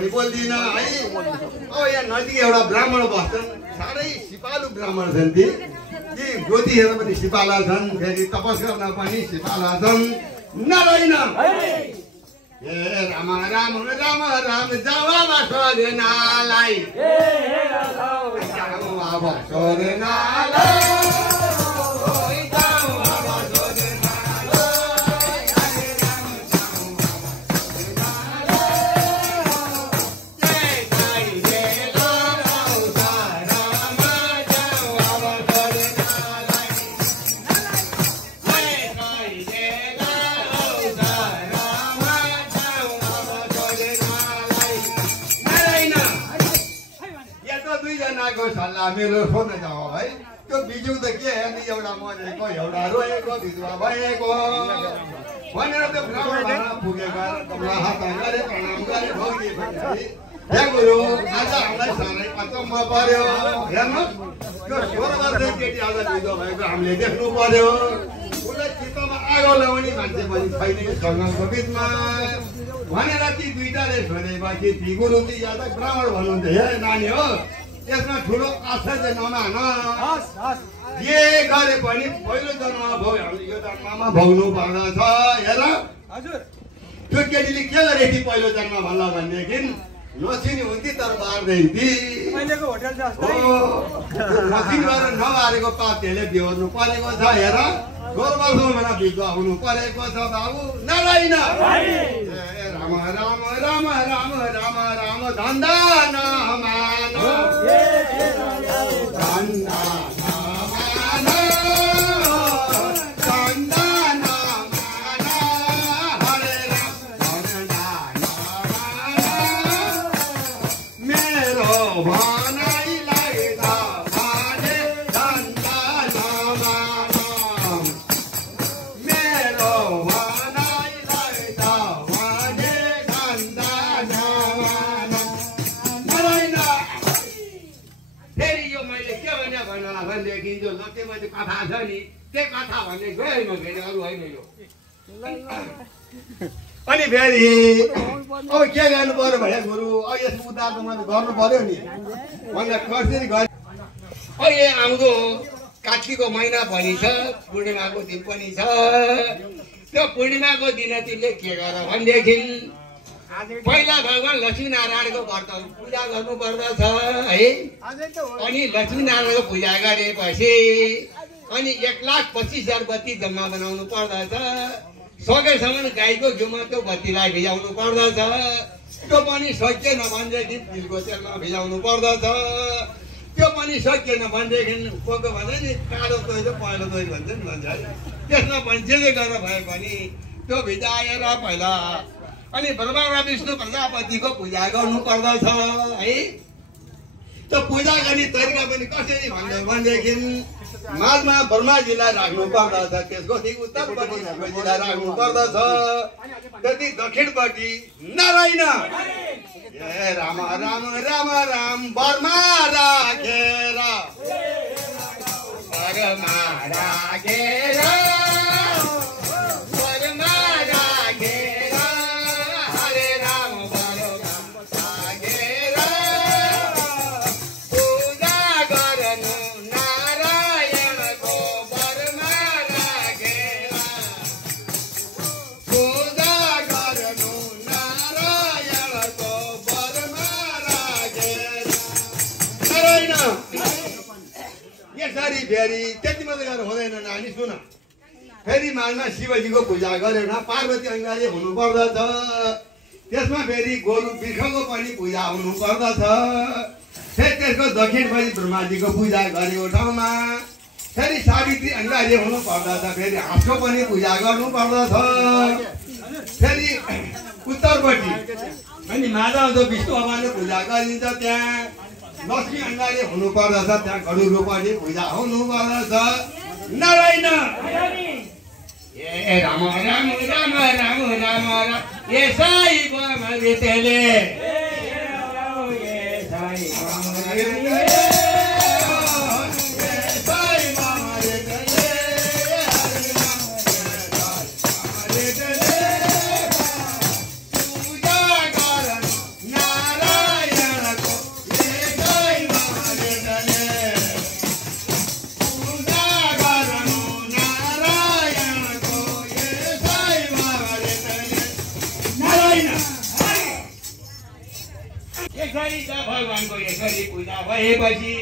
बोल्दिन है अब यहाँ नजिक एउटा ब्राह्मण बस्छन् साह्रै सिपालु ब्राह्मण छन् ती ज्योतिषहरू पनि सिपाला छन् फेरि तपस्या पनि सिपाला छन् नारायण हे राम राम राम राम जवाब सोधेनालाई जवाब सोधेनालाई सल्लाह मेरो सोध्न जाऊ है त्यो बिजु त के हेर्ने एउटा मरेको एउटा रोएको विधवा भएको भनेर त्यो ब्राह्मण पुगेको हात गरे प्रणाम गरे भोगे हे गुरु आज हामीलाई साह्रै अचम्म पर्यो हेर्नुहोस् त्यो 16 वर्षको केटी आज विधवा भएको हामीले देख्नु पर्यो उसलाई चित्तमा आगो लगाउने मान्छे पनि छैन जङ्गलको बिचमा भनेर ती दुईटाले सोधेपछि ती गुरु ती याद ब्राह्मण भन्नुहुन्छ हे नानी हो यसमा ठुलो आशा चाहिँ नमान जे गरे पनि पहिलो जन्ममा भोग्यो यो जन्ममा भोग्नु पर्दछ हेर त्यो केटीले के गरेकी पहिलो जन्म भन्ला भनेदेखि नचिनी हुन्थी तर बार्दैन नचिनी गरेर नबारेको पापीहरूले बिहोर्नु परेको छ हेर 16 वर्षमा विधवा हुनु परेको छ बाबु नारायण राम राम राम राम राम राम धन्दा नमान धन्दा कथा छ नि त्यो कथा भन्ने गएन फेरि अरू होइन यो अनि फेरि अब के गर्नु पर्यो भने गुरु अब यसको उद्धार त मैले गर्नु पर्यो नि भनेर कसरी गरे अहिले आउँदो कात्तिकको महिना पनि छ पूर्णिमाको दिन पनि छ त्यो पूर्णिमाको दिन तिमीले के गर भनेदेखि पहिला भगवान लक्ष्मीनारायणको व्रत पूजा गर्नु पर्दछ है अनि लक्ष्मीनारायणको पूजा गरेपछि अनि 1,25,000 बत्ती जम्मा बनाउनु पर्दछ सकेसम्म गाईको घिउमा त्यो बत्तीलाई भिजाउनु पर्दछ त्यो पनि सकिएन भनेदेखि तिलको तेलमा भिजाउनु पर्दछ त्यो पनि सकिएन भनेदेखि कोको भने नि कालो तोरी पहेँलो तोरी भन्छ नि भन्छ है त्यसमा पनि जे गरेर भए पनि त्यो भिजाएर पहिला अनि ब्रह्मा र विष्णु प्रजापतिको पूजा गर्नु पर्दछ है त्यो पूजा गर्ने तरिका पनि कसरी भनेदेखि माझमा ब्रह्माजीलाई राख्नु पर्दछ त्यसको ठिक उत्तरपट्टि शिवजीलाई राख्नु पर्दछ त्यति दक्षिणपट्टि नारायण हे राम राम राम राम बर्मा राखेर हरे राम फेरि त्यति मात्रै गरेर हुँदैन नानी सुन फेरि माघमा शिवजीको पूजा गर्यो भने पार्वती अनिवार्य हुनुपर्दछ त्यसमा फेरि गोरु बिर्खको पनि पूजा हुनुपर्दछ फेरि त्यसको दक्षिणपट्टि ब्रह्माजीको पूजा गरेको ठाउँमा फेरि सावित्री अनिवार्य हुनुपर्दछ फेरि हाँसको पनि पूजा गर्नुपर्दछ फेरि उत्तरपट्टि अनि माधव विष्णु भगवानको पूजा गरिन्छ त्यहाँ लक्ष्मी अनिवार्य हुनुपर्दछ त्यहाँ गरुडपट्टि पूजा हुनुपर्दछ नारायण ए राम राम राम राम राम राम ए साई बाबा बेतेले भगवानको यसरी पूजा भएपछि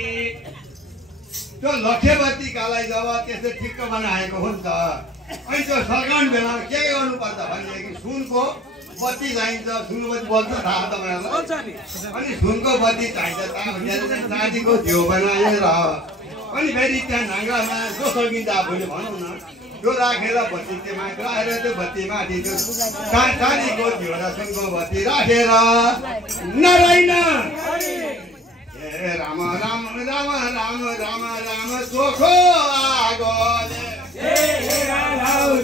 त्यो लक्ष्यवती कालाई जब त्यसले ठिक्क बनाएको हुन्छ अनि त्यो सगाउन बेलामा के गर्नुपर्छ भनेदेखि सुनको बत्ती चाहिन्छ सुनको बत्ती बल्छ थाहा तपाईँहरूलाई अनि सुनको बत्ती चाहिन्छ चाँदीको घिउ बनाएर अनि फेरि त्यहाँ नाङ्गामा जो सकिन्छ आफूले भनौँ न त्यो राखेर बत्ती त्यहाँ राखेर त्यो बत्ती माथि त्यो चाँदीको घिउ र सुनको बत्ती राखेर नारायण ए राम राम राम राम राम राम चोखो आगोले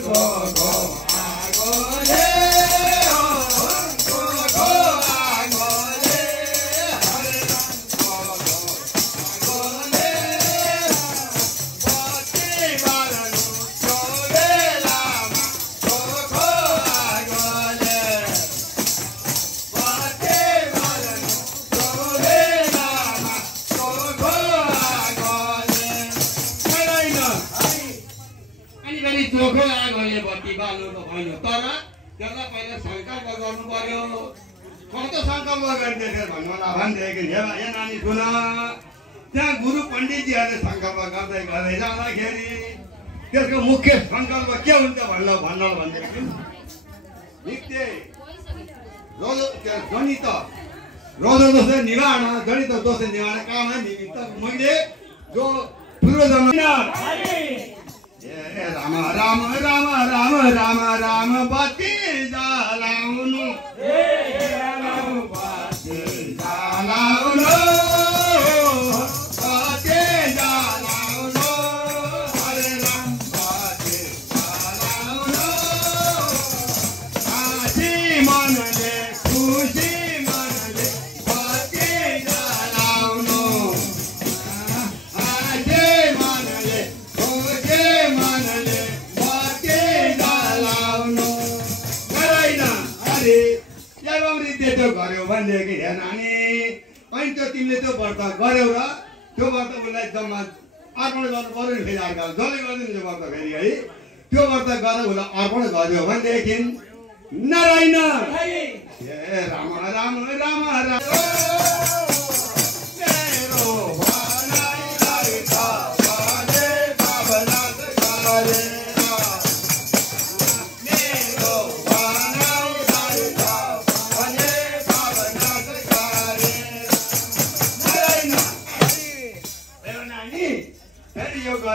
चोखो आगोले चोखो आगोले आगोले बत्ती बाल्नु चोरेलामा चोखो आगोले बत्ती बाल्नु चोरेलामा चोखो आगोले नारायण अनि फेरि चोखो आगोले बत्ती बाल्नु त होइन तर त्यसलाई पहिला सङ्कल्प गर्नु पर्यो कस्तो सङ्कल्प गरिदिएको भन्नुलाई भनेदेखि हे नानी सुन त्यहाँ गुरु पण्डितजीहरूले सङ्कल्प गर्दै गर्दै जाँदाखेरि त्यसको मुख्य सङ्कल्प के हुन्छ भनेदेखि नित्य गणित रोग दोष निवारण गणित दोष निवारण काम निमित्त मैले जो ठुलो ए राम राम राम राम राम राम बत्ती जलाउनु बत्ती जलाउनु बत्ती जलाउनु हरे राम बत्ती जलाउनु खुसी मनले बत्ती जलाउनु गर्यो भनेदेखि हे नानी अनि त्यो तिमीले त्यो व्रत गर्यौ र त्यो व्रत उसलाई जम्मा अर्पण गर्नु पर्यो नि फेरि अर्का जसले गरिदिनु त्यो व्रत फेरि है त्यो व्रत गरेर उसलाई अर्पण गर्यो भनेदेखि नारायण हे राम राम राम राम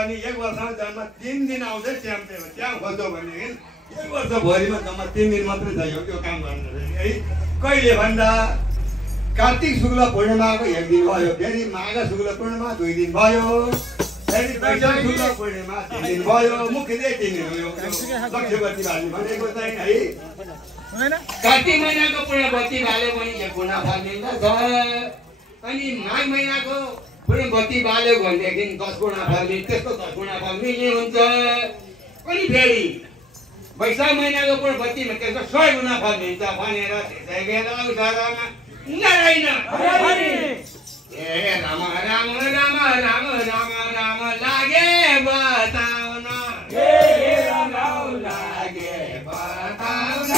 एक वर्षमा जम्मा 3 दिन आउँदै त्यहाँ खोज्यो भनेदेखि एक वर्षभरिमा जम्मा 3 दिन मात्रै चाहियो त्यो काम गर्नु है कहिले भन्दा कार्तिक शुक्ल पूर्णिमाको 1 दिन भयो फेरि माघ शुक्ल पूर्णिमा 2 दिन भयो फेरि वैशाख शुक्ल पूर्णिमा 3 दिन भयो मुख्य 3 दिन हो लक्ष्यवती बाल्ने भनेको चाहिँ है कार्तिक महिनाको पूर्ण बत्ती बाल्यो भने एक गुणा फल मिल्दछ अनि माघ महिनाको पूर्ण बत्ती बाल्यो भनेदेखि 10 गुणा फल मिल्छ त्यसको 10 गुणा फल मिल्ने हुन्छ अनि फेरि वैशाख महिनाको पूर्ण बत्तीमा त्यसको 100 गुणा फल मिल्छ भनेर त्यसै बेला अवसरमा नारायण ए राम राम राम राम राम राम लागे बताउन ए राम लागे बताउन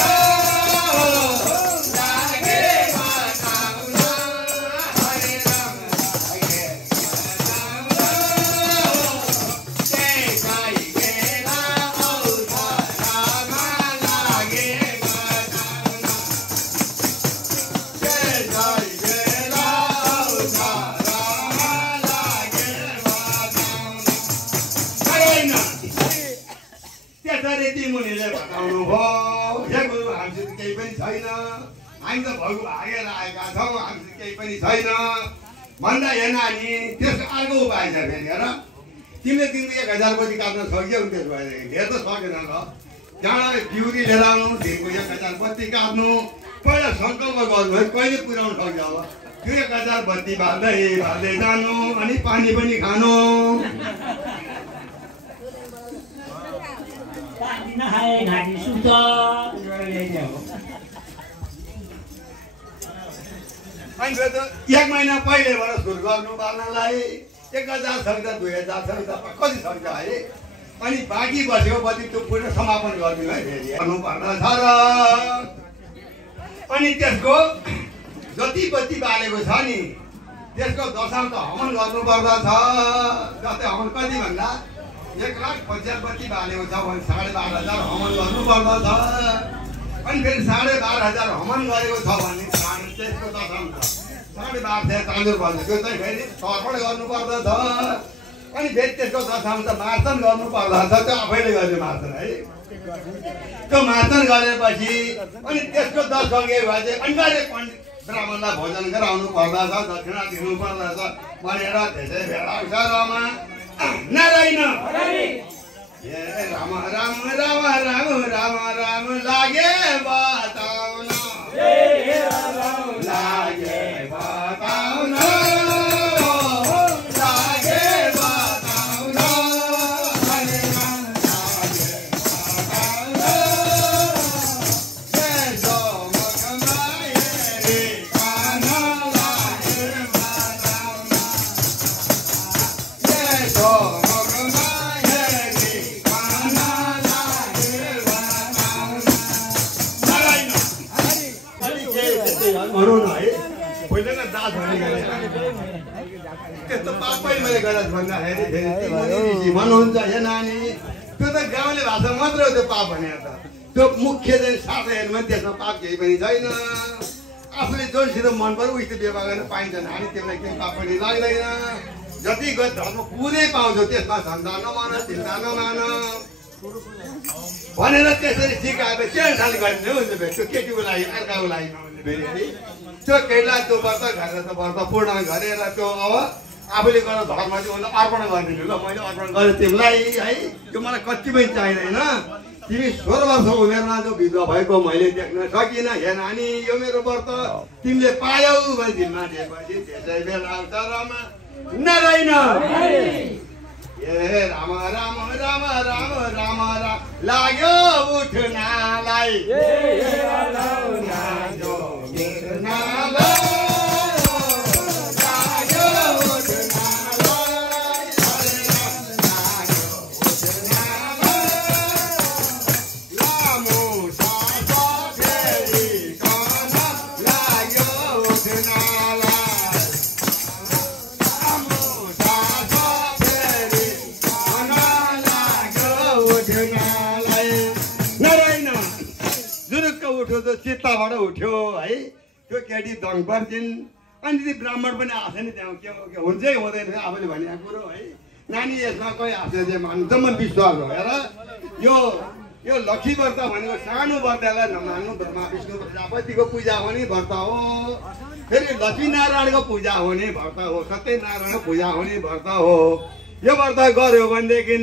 मुनिले बताउनु भयो हे गुरु हामीसित केही पनि छैन हामी त भगु भागेर आएका छौँ हामीसित केही पनि छैन भन्दा हे नानी त्यसको अर्को उपाय छ फेरि हेर तिमीले दिनको 1000 बजी काट्न सक्यौ त्यसो भएर हेर त सकेन ल त्यहाँ बिउरी लिएर आउनु दिनको 1000 बत्ती काट्नु पहिला सङ्कल्प गर्नु है कहिले पुर्याउनु सक्छ अब त्यो 1000 बत्ती बाल्दै बाल्दै जानु अनि पानी पनि खानु घाँटी सुक्छ अनि फेरि त 1 महिना पहिलेबाट सुरु गर्नु बाल्नलाई 1000 सक्छ 2000 सक्छ कति सक्छ है अनि बाँकी बसेको बत्ती त्यो पुरा समापन गरिदिनु है फेरि गर्नुपर्दछ र अनि त्यसको जति बत्ती बालेको छ नि त्यसको दशांश हवन गर्नुपर्दछ जस्तै हवन कति भन्दा 1,50,000 बत्ती बालेको छ भने 12,500 हवन गर्नुपर्दछ अनि फेरि 12,500 हवन गरेको छ भने त्यसको दशांश 12,500 चाँदो पर्छ त्यो चाहिँ फेरि तर्पण गर्नुपर्दछ अनि फेरि त्यसको दशांश मार्जन गर्नुपर्दछ त्यो आफैले गर्ने मार्जन है त्यो मार्जन गरेपछि अनि त्यसको 10 अङ्गे भए चाहिँ अनिवार्य पण्डित ब्राह्मणलाई भोजन गराउनु पर्दछ दक्षिणा दिनु पर्दछ भनेर त्यसै बेला आउँछ रमा नारायण हे राम राम राम राम राम राम लागे बताउन लागे बताउन भन्नुहुन्छ हे नानी त्यो त गाउँले भाषा मात्रै हो त्यो पाप भने त त्यो मुख्य चाहिँ साथै हेर्नु भने त्यसमा पाप केही पनि छैन आफूले जोसित मन पर्यो उस्तो व्यवहार गर्न पाइन्छ नानी त्यसलाई केही पाप पनि लाग्दैन जति धर्म पुरै पाउँछौ त्यसमा सन्तान नमान चिन्ता नमान भनेर त्यसरी सिकाएपछि के खाले गरिदिनु हुन्छ फेरि त्यो केटीको लागि अर्काको लागि नहुने फेरि त्यो केटीलाई त्यो व्रत गरेर त व्रत पूर्ण गरेर त्यो अब आफूले गरेर धर्म चाहिँ उसलाई अर्पण गरिदिनु ल मैले अर्पण गरेँ तिमीलाई है त्यो मलाई कति पनि चाहिँदैन तिमी 16 वर्षको उमेरमा जो विधवा भएको मैले देख्न सकिनँ हे नानी यो मेरो व्रत तिमीले पायौ भने दिनमा दिएपछि त्यसै बेला आउँछ रमा नारायण हे राम राम राम राम राम राम लाग्यो उठ्नलाई चित्ताबाट उठ्यो है त्यो केटी दङ पर्छिन् अनि ती ब्राह्मण पनि आएको नि त्यहाँ के हुन्छै हुँदैन आफूले भनेको कुरो है नानी यसमा कोही आफूले चाहिँ मान्नु जम्मन विश्वास हो हेर यो लक्ष्मी व्रत भनेको सानो व्रतलाई नमान्नु ब्रह्मा विष्णु प्रजापतिको पूजा हुने व्रत हो फेरि लक्ष्मीनारायणको पूजा हुने व्रत हो सत्यनारायणको पूजा हुने व्रत हो यो व्रत गर्यो भनेदेखि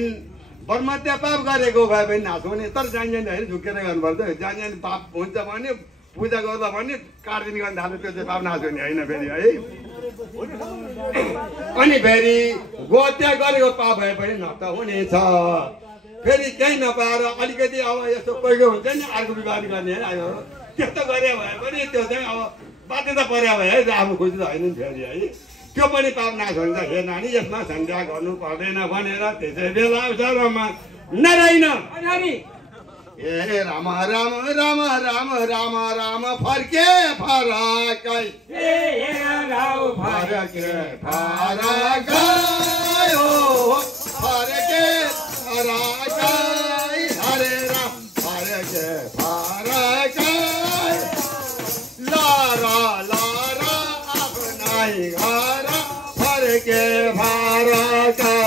बर्मत्या पाप गरेको भए पनि नाच्ने तर जान झुकेर गर्नुपर्छ जान पाप हुन्छ भने पूजा गर्दा भने काटिदिन गर्न थाल्यो त्यो चाहिँ पाप नाच्ने होइन फेरि है अनि फेरि गोहत्या गरेको पाप भए पनि नष्ट हुनेछ फेरि केही नपाएर अलिकति अब यस्तो कोही कोही हुन्छ नि अर्को विवाद गर्ने है त्यस्तो गरे भए पनि त्यो चाहिँ अब बाध्यता परे भए है आफ्नो खुसी त होइन नि फेरि है त्यो पनि पाप नाश हुन्छ हे नानी यसमा सन्ध्या गर्नु पर्दैन भनेर त्यसै बेला आउँछ रमा नारायण हे राम राम राम राम राम राम फर्के फरकै फर्के फरकै हो फर्के फरकै हरे राम फर्के फरकै लारा लारा आफ्नै घर फर्के फरकै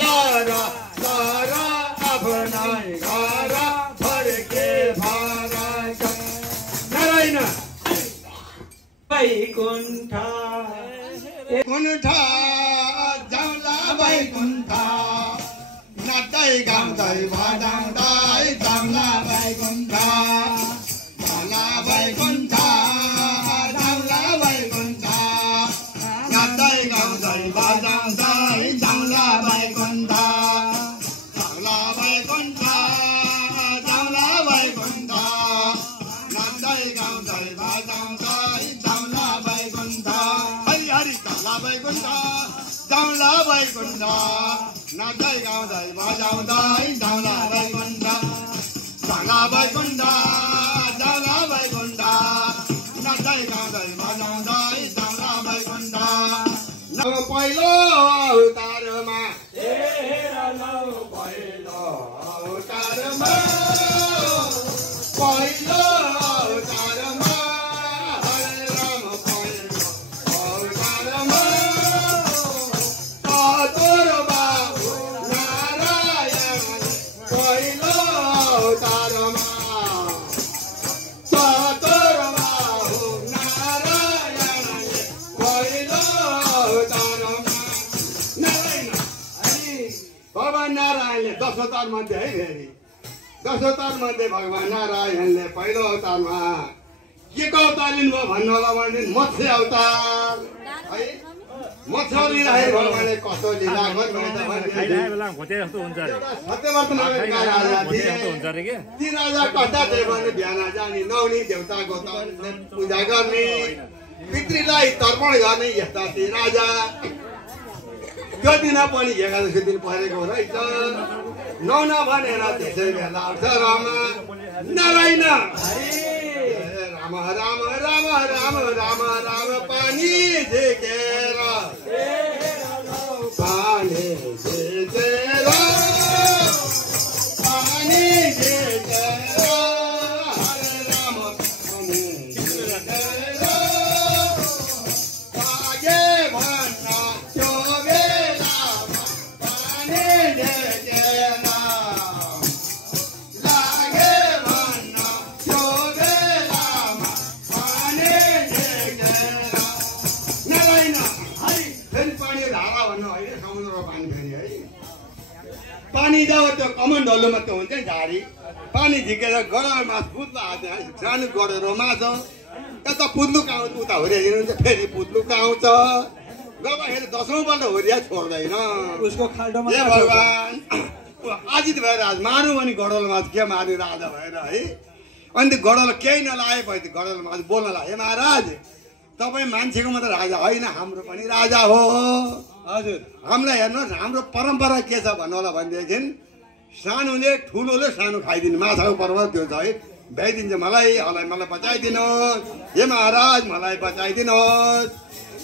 लारा लारा आफ्नै कुण्ठ जाउँला वैकुण्ठ नाच्दै गाउँदै बजाउँदै जाउँला वैकुण्ठ जाउँला वैकुण्ठ जाउँला वैकुण्ठ नाच्दै गाउँदै बजाउँदै जाउँला वैकुण्ठ जाउँला वैकुण्ठ जाउँला वैकुण्ठ नाच्दै गाउँदै बजाउँदै जाउँला वैकुण्ठ हरि हरि जाउँला वैकुण्ठ जाउँला वैकुण्ठ नाच्दै गाउँदै बजाउँदै जाउँला वैकुण्ठ जाउँला वैकुण्ठ जाउँला वैकुण्ठ नाच्दै गाउँदै बजाउँदै जाउँला वैकुण्ठ पहिलो अवतारमा पहिलो अवतारमा पहिलो अवतारमा हरे राम पहिलो अवतारमा चतुर बाबु नारायण पहिलो अवतारमा चतुर बाबु नारायण पहिलो अवतारमा नारायण भगवान नारायणले 10 अवतार मध्ये है फेरि 10 अवतार मध्ये भगवान नारायणले पहिलो अवतारमा के को अवतार लिनुभयो भन्नु होला भने मत्स्य अवतार है मत्स्य लिँदाखेरि भगवानले कस्तो लीला गर्नुभयो ती राजा कता थिए भने बिहान जाने नौनी देवताको पूजा गर्ने पितृलाई तर्पण गर्ने यस्ता ती राजा त्यो दिन पनि एकादशी दिन परेको रहेछ नौना भनेर त्यसै बेला आउँछ राम नारायण राम राम राम राम राम राम पानी झिकेर पानी झिकेर पानी झिकेर हरे राम पानी झिकेर आगे भन्न त्यो बेलामा पानी झिकेर लागे भन्न त्यो बेलामा पानी झिकेर नारायण हरि फेरि पानी धारा भन्नु होइन समुद्रमा पानी फेरि है पानी जब त्यो कमण्डलो मात्र हुन्छ नि झारी पानी झिकेर गडर माछ पुत्लो हात सानो गडरो माछ यता पुत्लुक आउँछ उता होरिदिनुहुन्छ फेरि पुत्लुक आउँछ गर्दाखेरि 10औं पल्ट होरिया छोड्दैन उसको खाल्डोमा हे भगवान आजित भएर आज मार्नु भने गडल माछ के मार्ने राजा भएर है अनि त्यो गडल केही नलाएपछि गडल माछ बोल्न लाग्यो हे महाराज तपाईँ मान्छेको मात्र राजा होइन हाम्रो पनि राजा हो हजुर हामीलाई हेर्नुहोस् हाम्रो परम्परा के छ भन्नु होला भनेदेखि सानोले ठुलोले सानो खाइदिनु माछाको परम्परा त्यो छ है भ्याइदिन्छ मलाई बचाइदिनुहोस् हे महाराज मलाई बचाइदिनुहोस्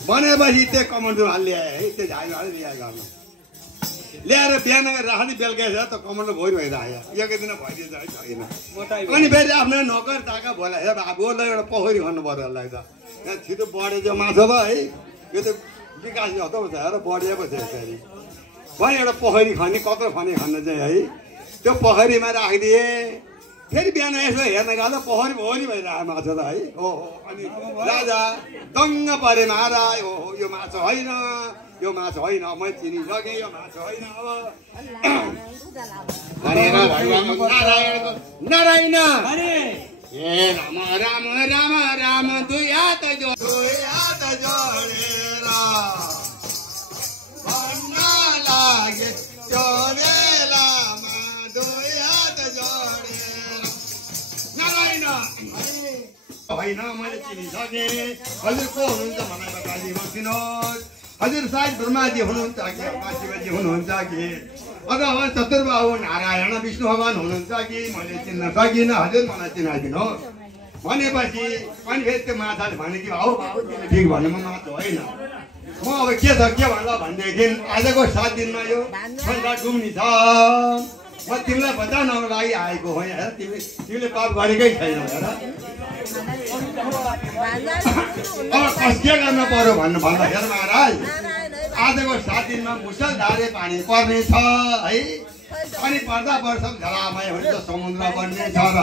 भनेपछि त्यो कमण्डोमा ल्याए है त्यो झाइमा ल्याए गर्नु ल्याएर बिहान राख्ने बेलुका छ त कमण्डो भोइ भइरहेको एकै दिन भइदिन्छ है छैन अनि फेरि आफ्नो नोकर चाका बोला हे बाबु ल एउटा पोखरी खन्नु पर्यो यसलाई त यहाँ छिटो बढेको माछा भयो है यो त विकास हतो छ र बढिएको छ फेरि भने एउटा पोखरी खन्ने कत्रो खन्ने खन्न चाहिँ है त्यो पोखरीमा राखिदिए फेरि बिहान यसो हेर्न गएको पोखरी भोलि भइरहेको माछा त है ओहो अनि राजा दङ्ग परे महाराज ओहो यो माछा होइन यो माछा होइन म चिनिसकेँ यो माछा होइन अब भनेर नारायणको नारायण हे राम राम राम राम दुई हात जोडेर भन्न लागे त्यो बेलामा दुई हात जोडेर नारायण होइन मैले चिनिसकेँ हजुर को हुनुहुन्छ मलाई बताइदिनुहोस् हजुर सायद ब्रह्माजी हुनुहुन्छ कि शिवजी हुनुहुन्छ कि अथवा चतुर्बाहु नारायण विष्णु भगवान हुनुहुन्छ कि मैले चिन्न सकिनँ हजुर मलाई चिनाइदिनु भनेपछि अनि फेरि त्यो माछाले भने कि हौ बाबु तिमीले ठिक भन्नु म माछा होइन म अब के छ के भन्दा भनेदेखि आजको 7 दिनमा यो संसार डुब्ने छ म तिमीलाई बचाउनको लागि आएको हो हेर तिमीले पाप गरेकै छैन हेर अब कस के गर्न पर्यो भन्दा हेर महाराज आजको 7 दिनमा मुसलधारे पानी पर्ने छ है अनि पर्दा वर्ष झलामय हुन्छ समुद्र बन्ने छ र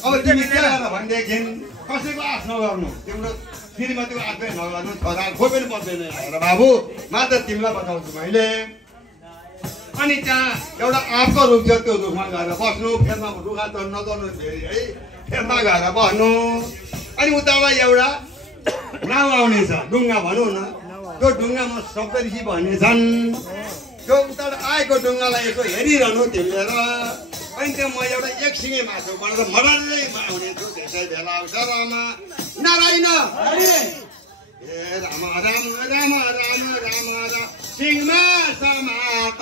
अब तिमी के गर भनेदेखि कसैको आश नगर्नु तिम्रो श्रीमतीको आफै नगर्नु छोरा खोइ पनि पर्दैन र बाबु मात्र तिमीलाई बताउँछु मैले अनि त्यहाँ एउटा आँपको रुख छ त्यो रुखमा गएर बस्नु फेरमा रुखा त नचल्नु फेरि है फेरमा गएर बस्नु अनि उताबाट एउटा नाउ आउनेछ डुङ्गा भनौँ न त्यो डुङ्गामा सप्तऋषि भन्ने छन् त्यो उताबाट आएको डुङ्गालाई यसो हेरिरहनु तिमीलेर अनि त्यो म एउटा एकसिङे मासु बनाएर मजाले आउनेछु त्यसै बेला अवसरमा नारायण ए राम राम राम राम राम राम सिंहमा समात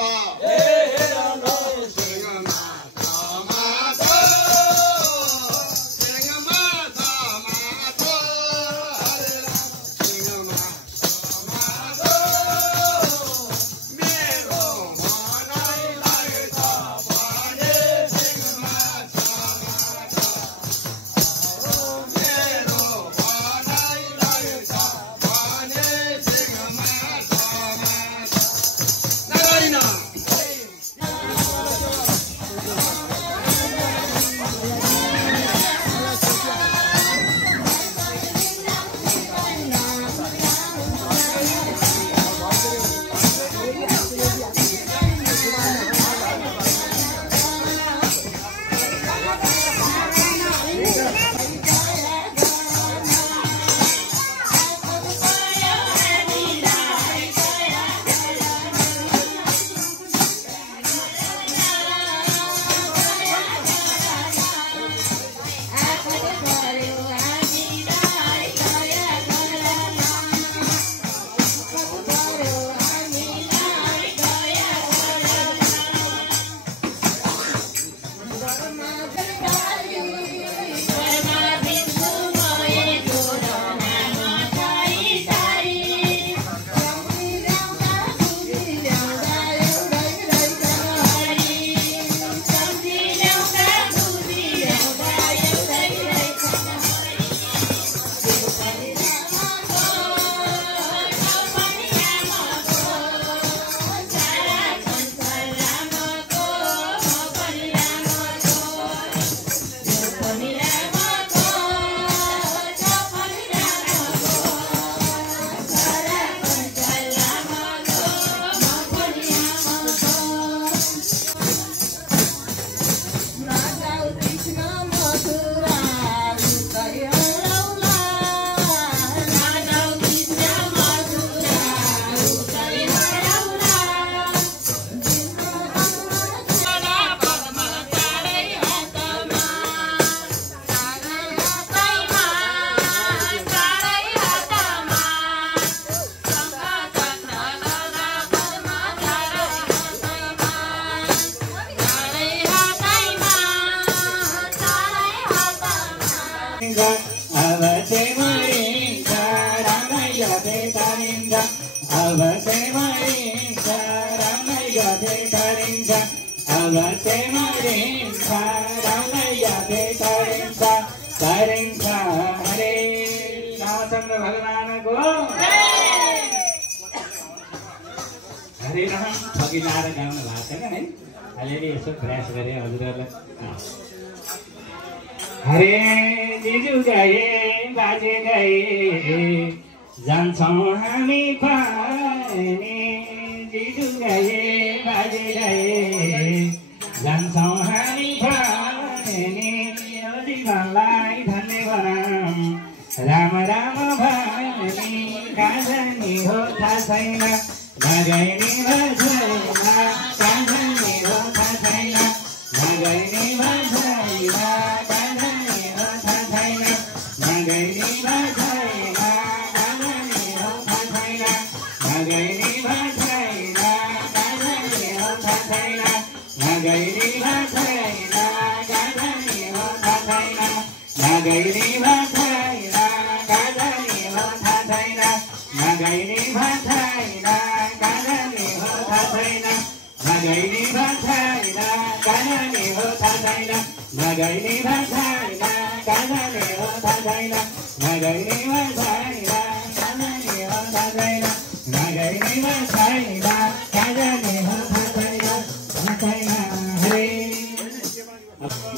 हरे राम ठगी लाएर गाउनु भएको छैन है अलिअलि यसो प्रयास गरे हजुरहरूलाई हरे जिजु गए बाजे गए जान्छौँ हामी पानी जिजु गए बाजे गए जान्छौँ हामी पानी यो जीवनलाई धन्य बनाऊँ राम राम भनी कहाँ जाने हो थाहा छैन नगइने भछैमा कहाँ जाने हो थाहा छैन नगइने भछैमा कहाँ जाने हो थाहा छैन नगइने भछैमा कहाँ जाने हो थाहा छैन नगइने भछैमा कहाँ जाने हो थाहा छैन नगइने भछैमा कहाँ जाने हो थाहा छैन नगइने भछैमा कहाँ जाने हो थाहा छैन नगइने भछैमा नगइने भछैना कानाले हो थाहा छैन नगइने भछैना कानाले हो थाहा छैन नगइने भछैना कानाले हो थाहा छैन नगइने भछैना कानाले हो थाहा छैन भछैन हरे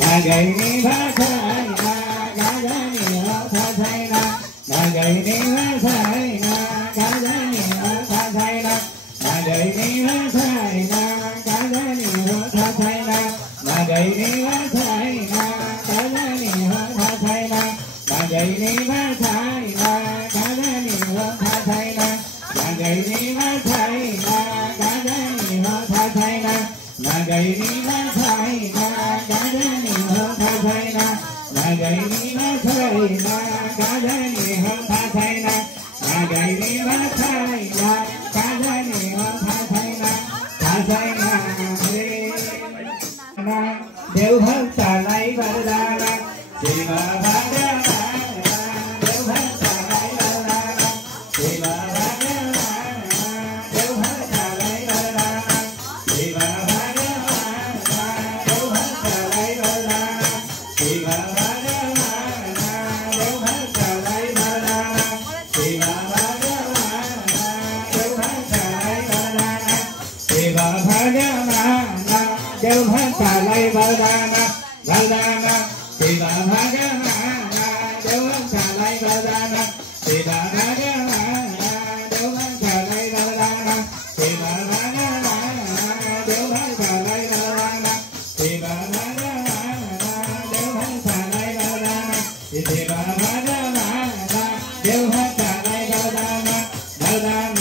नगइने भछैना कानाले हो थाहा छैन नगइने नगैनीमा छैन गाजनी हो थाहा छैन नगैनीमा छैन गाजनी हो थाहा छैन नगैनीमा छैन गाजनी हो थाहा छैन नगैनीमा छैन गाजनी हो थाहा छैन देवभक्तलाई वरदान शिव भगवान देवभक्तलाई वरदान शिव भगवान देवभक्तलाई वरदान शिव भगवान देवभक्तलाई वरदान शिव भगवान देवभक्तलाई वरदान शिव भगवान देवभक्तलाई वरदान शिव भगवान देवभक्तलाई वरदान वरदान शिव भगवान देवभक्तलाई वरदान शिव भगवान देवभक्तलाई वरदान शिव भगवान देवभक्तलाई वरदान शिव भगवान देवभक्तलाई वरदान शिव भगवान देवभक्तलाई वरदान वरदान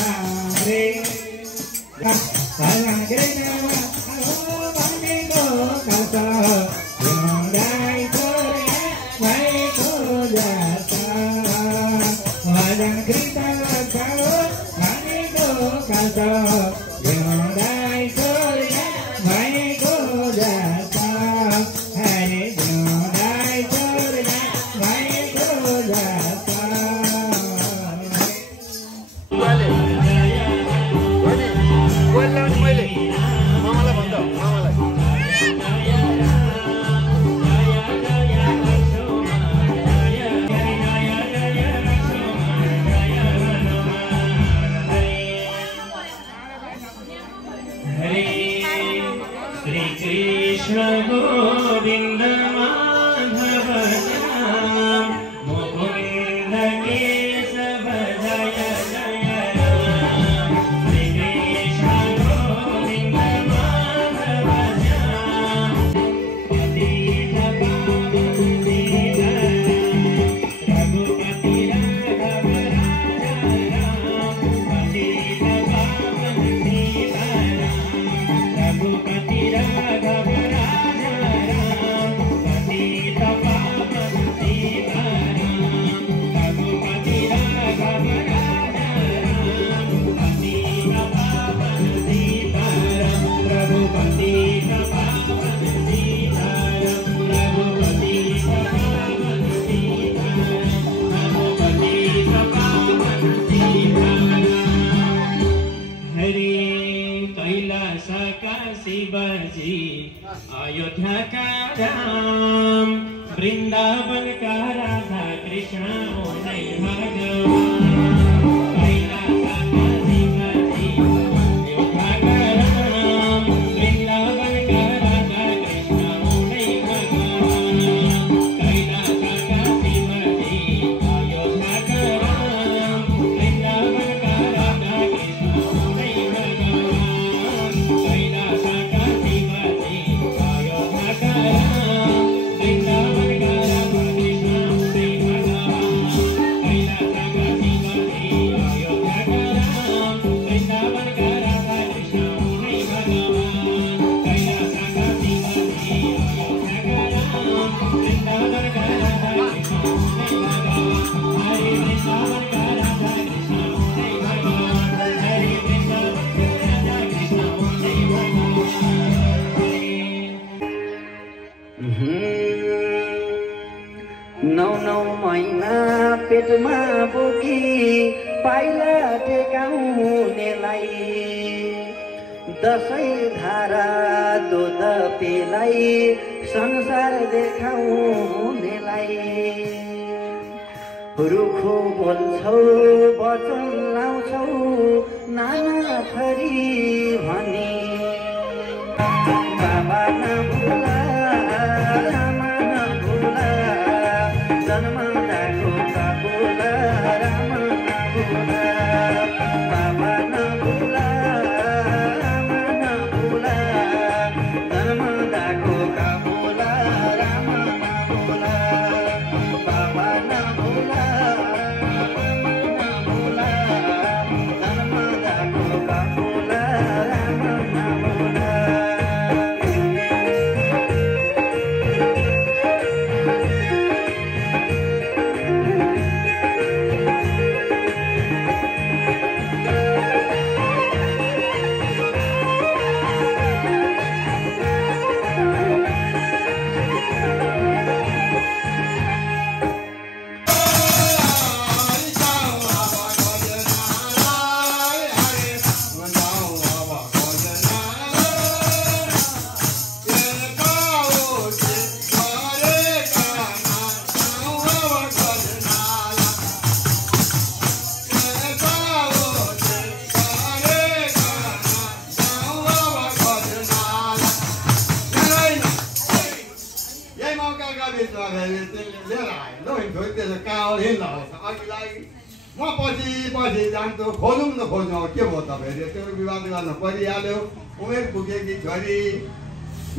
हरे भगवान कृष्ण अयोध्या का राम वृंदावन का राधा कृष्ण उन्हीं भगवान अयोध्या का राम वृंदावन का राधा कृष्ण उन्हीं भगवान कैलाश का श्रीमती अयोध्या का राम वृंदावन का राधा कृष्ण उन्हीं भगवान कैलाश का श्रीमती नौ महिना पेटमा बोकी पाइला टेकाउनेलाई दसैँ धारा दुध पेलाई संसार देखाउनेलाई रुखो बोल्छौ वचन लाउँछौ नाना थरी भनी बाबा नभुला आमा नभुला जन्मदाको काबुला राम नभुला बाबा नभुला आमा नभुला जन्मदाको काबुला राम नभुला बाबा नभुला आमा नभुला जन्मदाको हिँड्नुहोस् अघिलाई म पछि पछि जान्छु खोजौँ न खोज्नु के भयो तपाईँले त्यो विवाद गर्न परिहाल्यो उमेर पुगेकी छोरी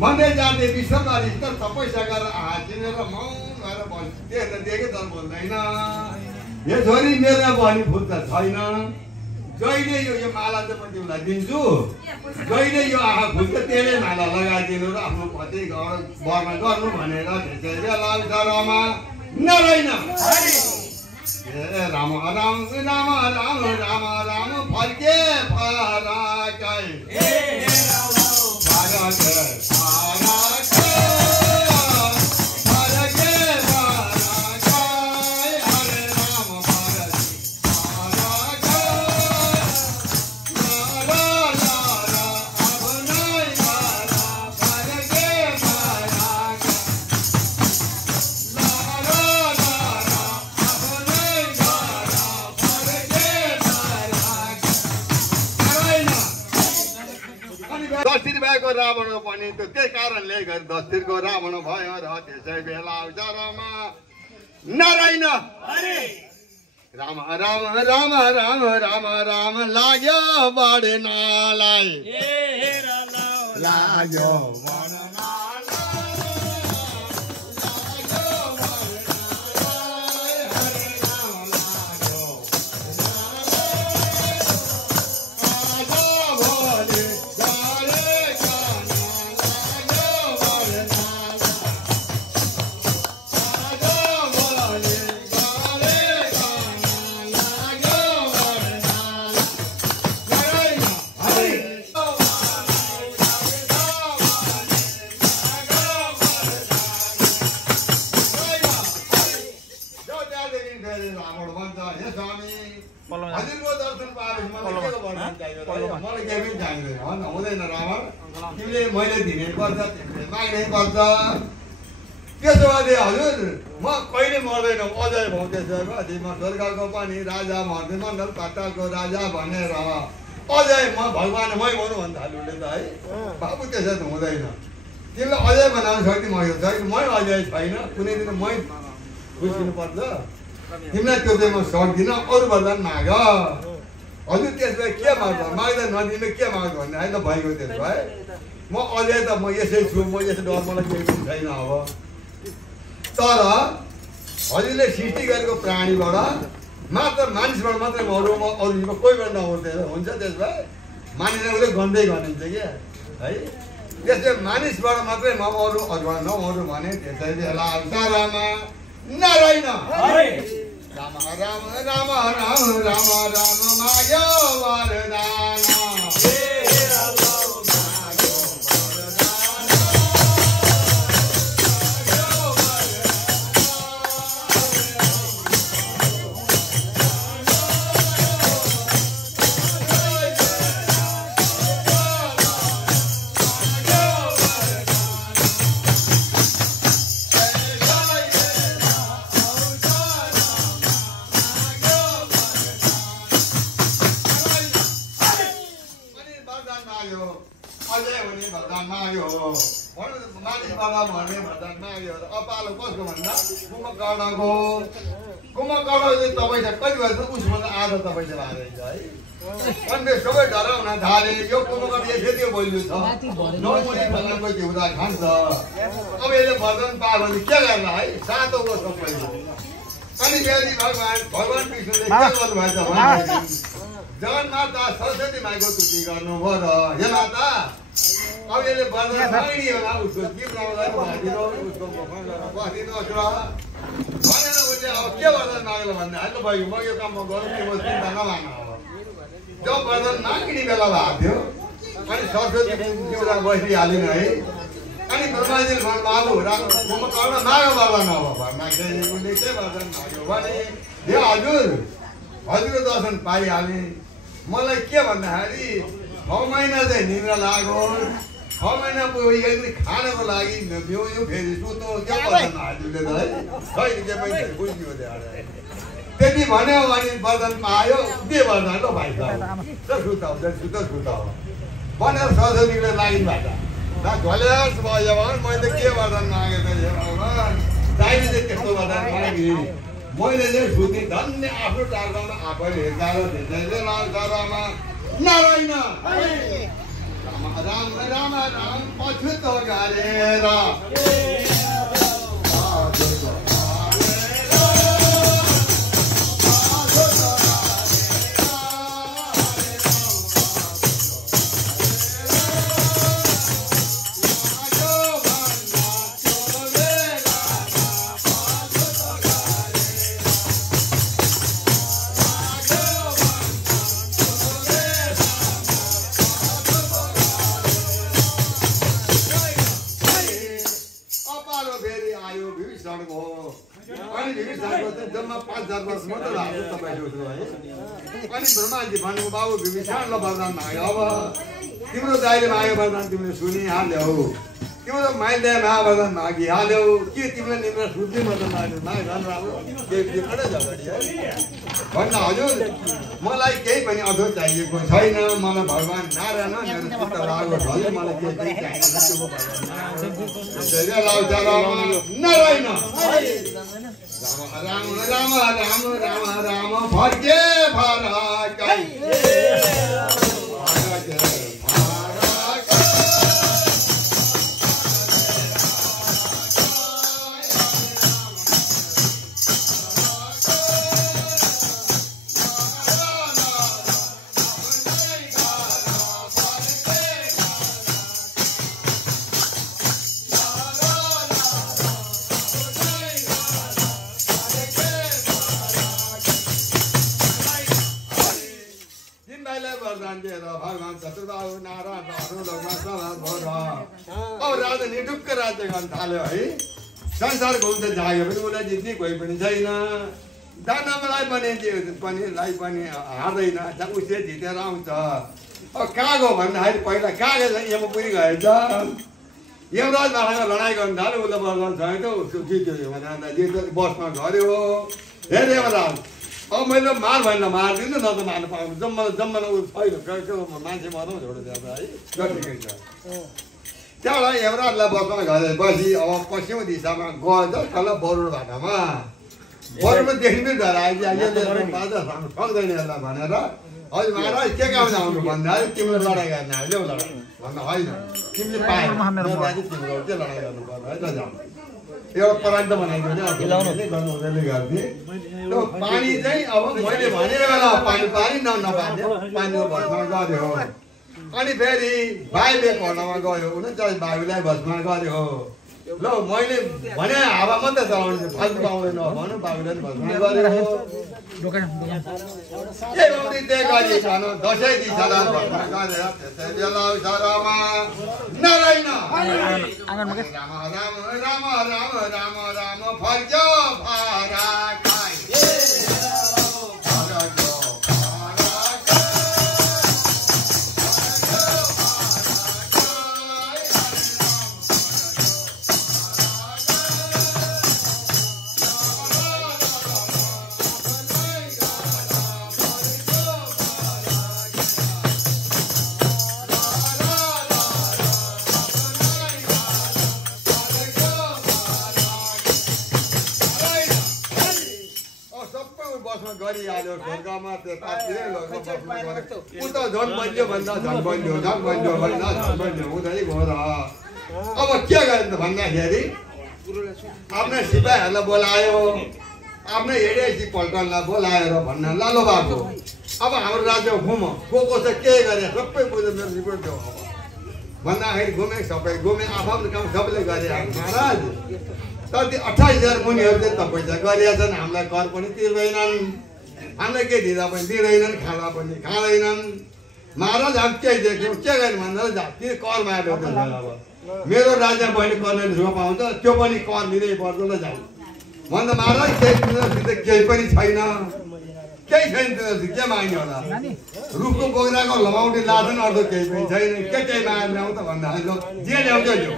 मन्दै जाँदै विश्वकारी त सबै सकेर चिनेर मौन भएर बस्छ देखे त बोल्दैन यो छोरी मेरो बहिनी फुल्छ छैन जहिले यो माला चाहिँ म तिमीलाई दिन्छु जहिले यो आँखा खुल्छ त्यसले माला लगाइदिनु र आफ्नो पति वर्णन गर्नु भनेर त्यसै बेला रमा नरहेन ए राम राम राम राम राम राम फर्के फराकै दस्तिर भएको रावण पनि त्यही कारणले गरी दस्तिरको रावण भयो र त्यसै बेला अवसरमा नारायण राम राम राम राम राम राम लाग्यो बढ्नलाई लाग्यो हजुरको दर्शन पाएपछि मलाई के वर्णन चाहियो मलाई केही पनि चाहिँदैन हुँदैन रावण तिमीले मैले दिनै पर्छ तिमीले माग्नै पर्छ त्यसो भए हजुर म कहिले मर्दैन अझै भाउ त्यसो भए म स्वर्गको पनि राजा मण्डल पातालको राजा भनेर अझै म भगवान् मै भनौँ भन्छ हालुले त है बाबु त्यसो त हुँदैन तिमीलाई अझै बनाउनु सक्ने म छैन मै अझै छैन कुनै दिन मै बुझिनु पर्छ तिमीलाई त्यो चाहिँ म सक्दिनँ अरू वरदान माग हजुर त्यस भए के माग्छ माग्दा नदिनु के माग्छ भन्ने होइन भइगयो त्यस भए म अझै त म यसै छु म यसै डर मलाई केही पनि छैन अब तर हजुरले सृष्टि गरेको प्राणीबाट मात्र मानिसबाट मात्रै मरौँ म अरूमा कोहीबाट नमर्दैन हुन्छ त्यस भए मानिसले उसले गन्दै गनिन्छ क्या है त्यसै मानिसबाट मात्रै नमरौँ अरूबाट नमरौँ भने त्यसै बेला अवसरमा नारायण राम राम राम राम राम राम माग्यो वरदान अपालो कसको भन्दा कुम्भकर्णको कुम्भकर्ण चाहिँ तपाईँ कति भएछ उसभन्दा आधा तपाईँले रहेछ है अनि सबै डराउन थाले यो कुम्भकर्ण यसरी बोल्नु छ नौमुनि भगवानको जिउदा खान्छ अब यसले वरदान पायो भने के गर्ला है सातौँको सबै अनि फेरि भगवान विष्णुले के गर्नुभएछ भने जगन्माता सरस्वती माईको स्तुति गर्नुभयो र हे माता अब यसले वरदान माग्ने होला उसको जीव नभइदिनु उसको बसिदिनुहोस् र भनेर उसले अब के वरदान माग्यो भन्दा हाल्नु भयो म यो काम गरौँ कि म चिन्ता नमाग्नु अब जब वरदान माग्ने बेला भएको थियो अनि सरस्वती जिउमा बसिहाल्यो है अनि ब्रह्माजीले भन्नुभयो कुम्भकर्ण माग्यो वरदान अब माग्दाखेरि उसले के वरदान माग्यो भने हे हजुर हजुरको दर्शन पाइहालेँ मलाई के भन्दाखेरि 6 महिना चाहिँ निद्रा लाग्यो 6 महिना पुगेपछि खानको लागि यो फेरि सुतो के वरदान हजुरले त है खै के पनि बुझ्यो त्यति भन्यो भने वरदान पायो के वरदान ल भाइ सुताउ भनेर सरस्वतीले लागिन् भाटा झल्यास भयो भने मैले के वरदान मागेको थिएँ भगवान् दाइले चाहिँ त्यस्तो वरदान मागे मैले चाहिँ सुनि धन्य आफ्नो टाढामा आफैले हेर्दा र धेरै लाउदामा नारायण राम राम राम राम पछुत गरेर जम्मा 5000 वर्ष मात्र लाग्यो तपाईको है अनि ब्रह्माजी भनेको बाबु विभीषणले वरदान माग्यो अब तिम्रो दाइले माग्यो वरदान तिमीले सुनिहाल्यौ तिम्रो माइले वरदान मागिहाल्यौ के तिमीले निम्न सुत्ने वरदान माग्यो माग धन राम्रो के कडै झगडी है भन्न हजुर मलाई केही पनि अझ चाहिएको छैन मलाई भगवान नारायण मेरो चित्त लाग्यो भले मलाई केही पनि चाहिदैन नारायण राम राम राम राम राम फर्के फरकै भगवान चतुर्बाहु नारायण अब राजा निढुक्क राज्य गर्न थाल्यो है संसार घुम्दै जाग्यो पनि उसलाई जित्ने कोही पनि छैन दानवलाई पनि हार्दैन उसले जितेर आउँछ अब काग हो भन्दाखेरि पहिला कागलाई यमपुरी गएछ यमराज महाराजसँग लडाइँ गर्न थाल्यो उसले वरदान छैन जित्यो बसमा गऱ्यो हे यमराज अब मैले मार भएन मारिदिनु न त मार्नु पाउनु जम्मा ऊ छैन मान्छे मरौँ छोडो त्यहाँ है ठिकै छ त्यहाँबाट यमराजलाई बसमा गरे बसी अब पश्चिम दिशामा गयो तल बरुड भाटामा बरुडमा देख्नु पनि डरायो सक्दैन यसलाई भनेर हजुर महाराज के काम आउनु भन्दाखेरि तिमीले लडाइँ गर्न आयो ल्याउ लडाइँ भन्दा होइन तिमीले पाएन तिम्रो चाहिँ लडाइँ गर्नु पर्छ है त जाऊ एउटा परान्त बनाइदियो भने गर्नु हुँदैन गर्थेँ त्यो पानी चाहिँ अब मैले भनेको बेला पानी नपाने पानीको भस्मा गऱ्यो अनि फेरि बाइबे घटनामा गयो 39 बाबुलाई भस्मा गऱ्यो ल मैले भने हावा मात्रै चलाउने फाल्तु पाउँदैन भनौँ बाबुलाई भस्मा गऱ्यो दसैँ दिशालाई भस्मा गरेर त्यसै बेला शरमा नारायण राम राम राम राम राम राम फर्क्यो फरकै गरिहाल्यो ढोकामा त्यतातिरै ऊ त झन् बन्यो भन्दा झन् बन्यो भन्दा झन् बन्यो हुँदै गयो र अब के गर्नु भन्दाखेरि आफ्नै सिपाहीहरूलाई बोलायो आफ्नै एडिसी पल्टनलाई बोलाएर भन्न लालो भएको अब हाम्रो राज्य घुम को चाहिँ के गरे सबै बुझेर मेरो रिपोर्ट देऊ अब भन्दाखेरि घुमे सबै घुमे आफ्नो काम सबैले गरे महाराज तर त्यो 28,000 मुनिहरू चाहिँ त पैसा गरिया छन् हामीलाई कर पनि तिर्दैनन् हामीलाई के दिँदा पनि दिँदैनन् खाँदा पनि खाँदैनन् महाराज हामी के देख्यौँ के गर्नु भन्दा त्यो कर मार्यो अब मेरो राज्य बहिनी कर्नेल झुमा पाउँछ त्यो पनि कर लिँदै पर्छ ल जाऊ भन्दा महाराज केही पनि छैन केही छैन के माग्ने होला रुखको बोक्राको लमाउटी लाँदैन अर्को केही पनि छैन के केही माग्ने ल्याउँ त भन्दाखेरि जे ल्याउँछ त्यो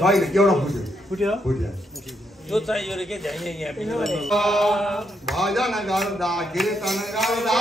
छैन एउटा फुट्यो यो चाहियो रे के चाहिए यहाँ भजन गर्दा कीर्तन गर्दा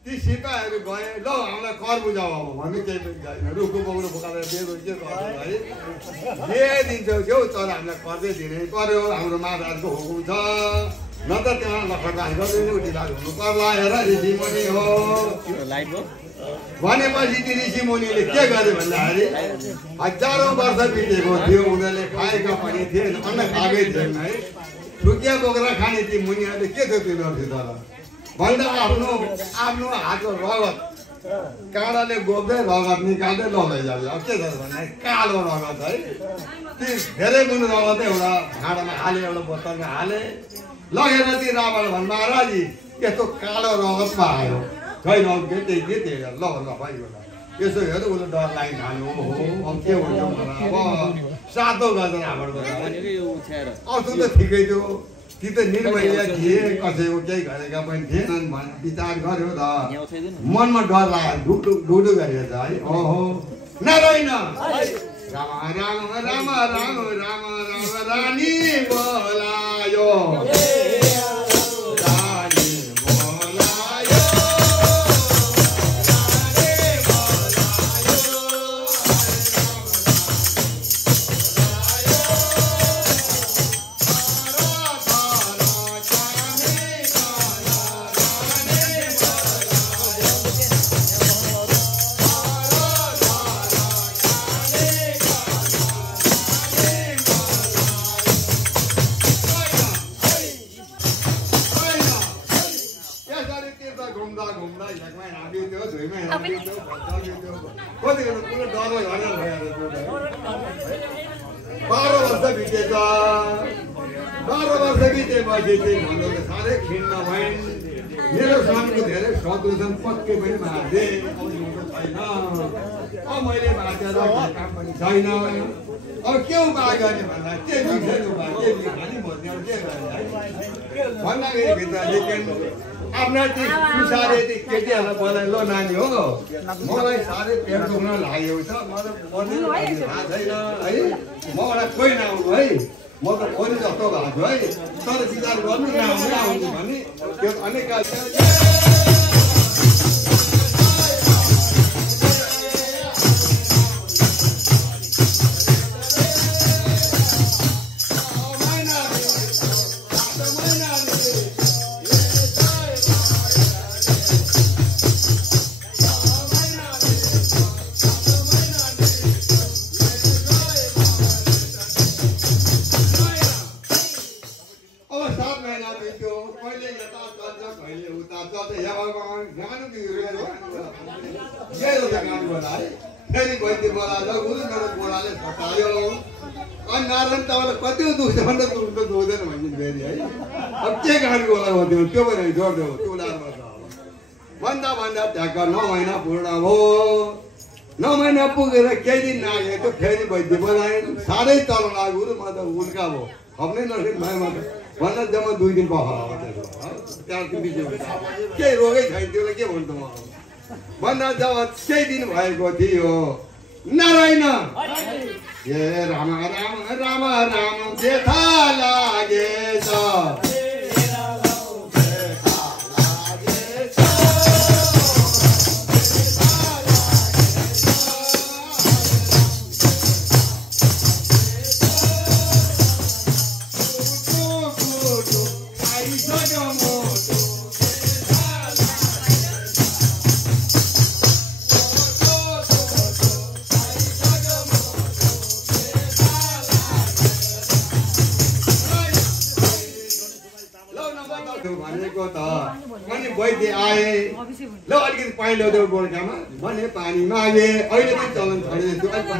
ती सिपाहीहरू गए ल हामीलाई कर बुझाऊ अब भन्ने केही पनि छैन रुखको बोक्नु बोकाएर दिएको के गर्नु है जे दिन्छौ देऊ तर हामीलाई कर्दै दिने पर्यो हाम्रो महाराजको हुकुम छ न त त्यहाँ लखरदास गर्दैन उठिलाज हुनु पर्ला हेर ऋषिमुनि हो भनेपछि ती ऋषिमुनिले के गरे भन्दाखेरि हजारौँ वर्ष बितेको थियो उनीहरूले खाएका पनि थिएन अन्न खाएकै थिएन है रुकिया बोकेर खाने ती मुनिहरूले के थियो तिनीहरू तर भन्दा आफ्नो आफ्नो हातको रगत काँडाले गोप्दै रगत निकाल्दै लैजान्छ अब के छ भन्दा कालो रगत है ती धेरै मुनि रगत एउटा भाँडामा हाले एउटा बोतलमा हाले लगेर ती रावण भन् महाराजी यस्तो कालो रगतमा आयो छैन के त्यही के त्यही ल भाइ यसो हेर उसले डर लागि खानु हो अब के हुन्छ अब सातो गएर रावण अरू त ठिकै थियो ती त निर्भय थिए कसैको केही गरेका पनि थिएनन् भने विचार गर्यो त मनमा डर लाग्यो ढुढु गरिएछ है ओहो नारायण राम राम राम राम राम राम रानी बोलायो साह्रै खिन्न भइन् मेरो साथको धेरै शत्रु छन् पक्कै पनि मार्थे छैन अब मैले बाँचेर काम पनि छैन अब के उपाय गर्ने भन्दा के बिग्रेन उपाय के खाने भन्ने के गर्ने भन्दाखेरि भित्र लेखेन आफ्ना ती सुसारे ती केटीहरूलाई बोलाइ ल नानी हो मलाई साह्रै पेट दुख्न लागेको छ मलाई थाहा छैन है मबाट कोही नआउनु है म त खोरी जस्तो भएको छु है तर विचार गर्नु नआउने आउनु भने त्यो अनेक फेरि वैद्य बोलाएर गुरु मेरो बोलाले फटायो अनि नारायण तपाईँलाई कति दुख्छ भन्दा दुख्दैन भनिदिनु फेरि है अब के गाडी बोला भन्थ्यो त्यो पनि जोड्देऊ तुलारमा छ भन्दा भन्दा ट्याक्क 9 महिना पूर्ण भयो 9 महिना पुगेर केही दिन नागेको फेरि वैद्य बोलाए साह्रै तल लाग्यो गुरु म त उल्का भयो खप्नै नसके म त भन्दा जम्मा 2 दिन भयो केही रोगै छैन त्यसलाई के भन्छु म भन्दा जब 6 दिन भएको थियो नारायण हे राम राम राम राम जेठा लागेछ वैद्य आए ल अलिकति पानी ल्याउँदै गोर्खामा भने पानी मागे अहिले पनि चलन छोडेको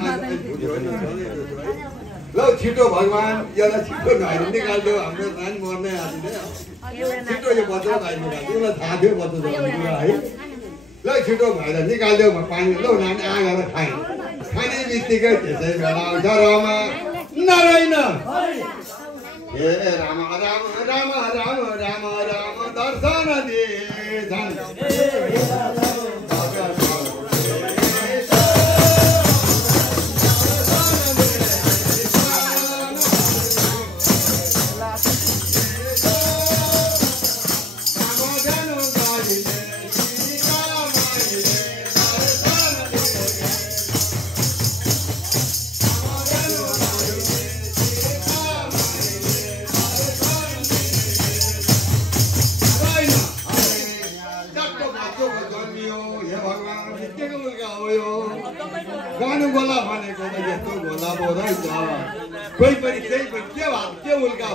ल छिटो भगवान यसलाई छिटो धैर्य निकाल्यो हाम्रो नानी मर्नै आँट्ने छिटो यो बच्चा भाइ निकाल्यो उसलाई थाहा थियो बच्चा है ल छिटो भएर निकाल्यो पानी ल नानी आएर खाए खाने बित्तिकै त्यसै बेला आउँछ रमा नारायण हे राम राम राम राम राम राम दर्शन दे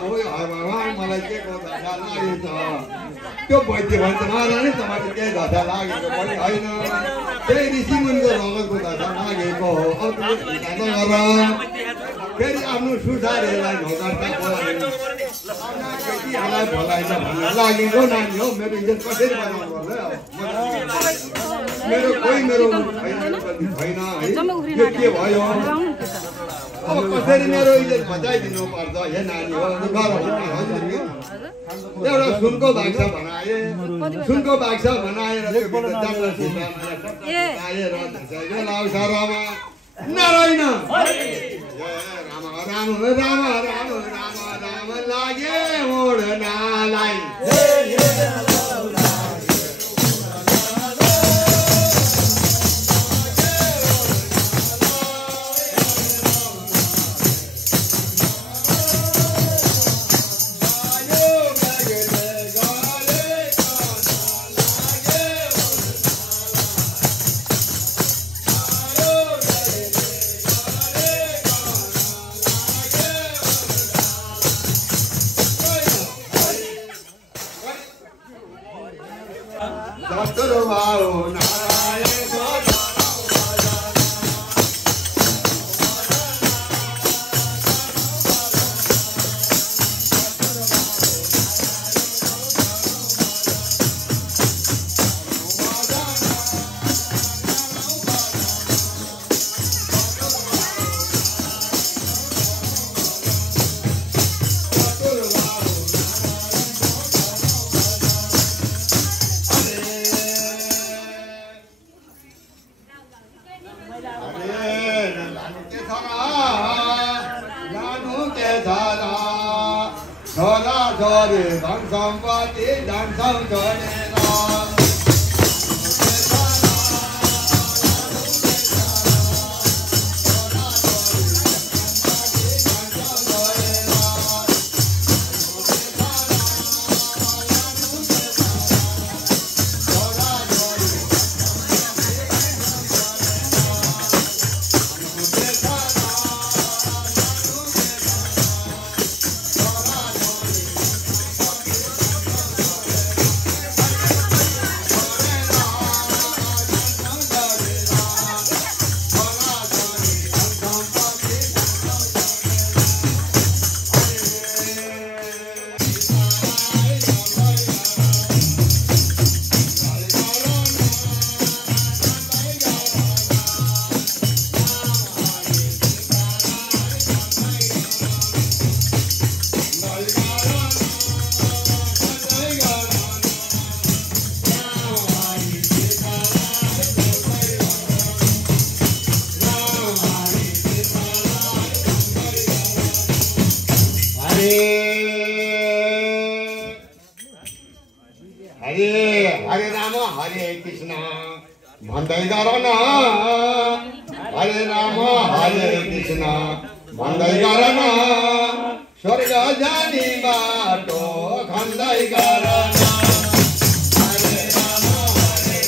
भगवान् मलाई के को धक्का लागेछ त्यो वैद्य भन्छ महारानी तपाईँले केही धक्का लागेको पनि होइन त्यही ऋषिमुनिको रगतको धक्का लागेको हो फेरि आफ्नो सुधारेलाई घटार्दा केटीहरूलाई भलाइछ भनेर लागेको नानी हो मेरो इज्जत कसरी बनाउनु पर्छ मेरो कोही मेरो छैन है के भयो अब कसरी मेरो इज्जत बचाइदिनु पर्छ हे नानी हो एउटा सुनको बाक्सा बनाए सुनको बाक्सा बनाएर नारायण राम राम राम राम राम राम लागे ओढ्नालाई हरे राम हरे कृष्ण भन्दै गर न हरे राम हरे कृष्ण भन्दै गर न स्वर्ग जाने बाटो खन्दै गर न हरे राम हरे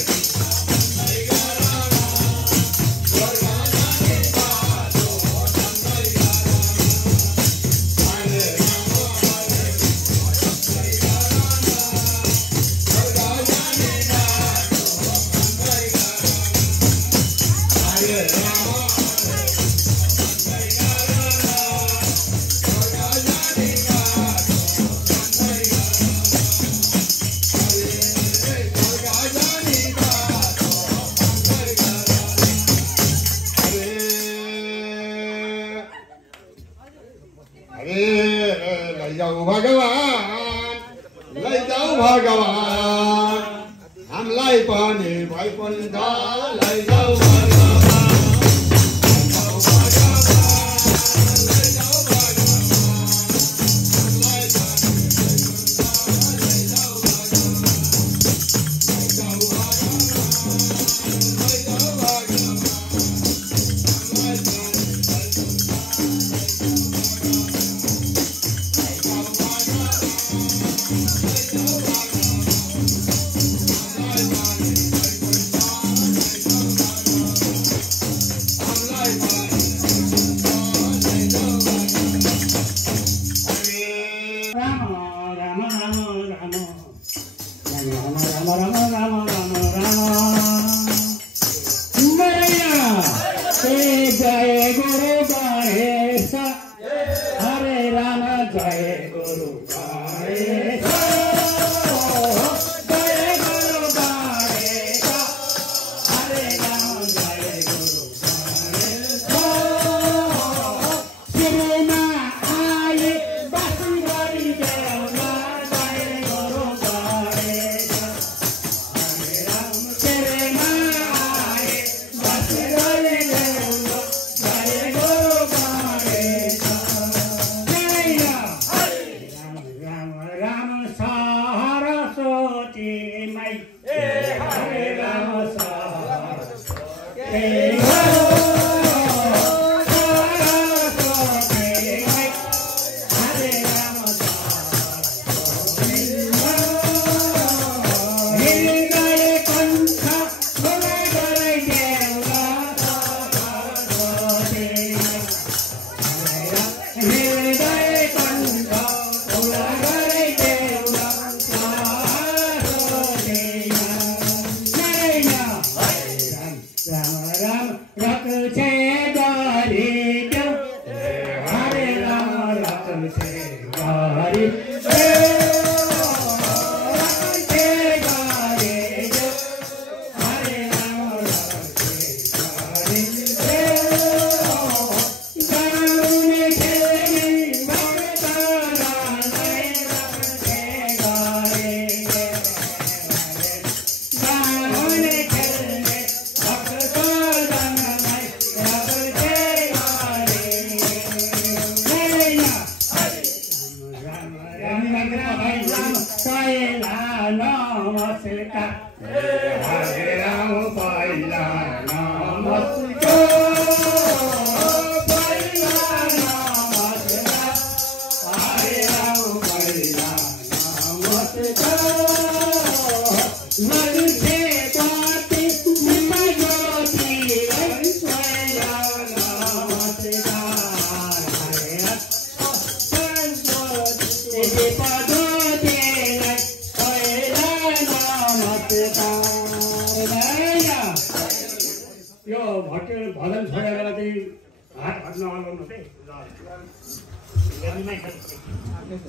भगवान हामीलाई पनि भइपन्छ लैजाऊ जय गुरु गणेश हरे राम जय गुरु गणेश जय गुरु गणेश हरे राम जय गुरु गणेश शिवना आए बांसुरी देवना जय गुरु गणेश हरे राम शिवना आए बांसुरी देवना जय गुरु गणेश जय राम राम राम सरस्वती माई हरे राम सरस्वती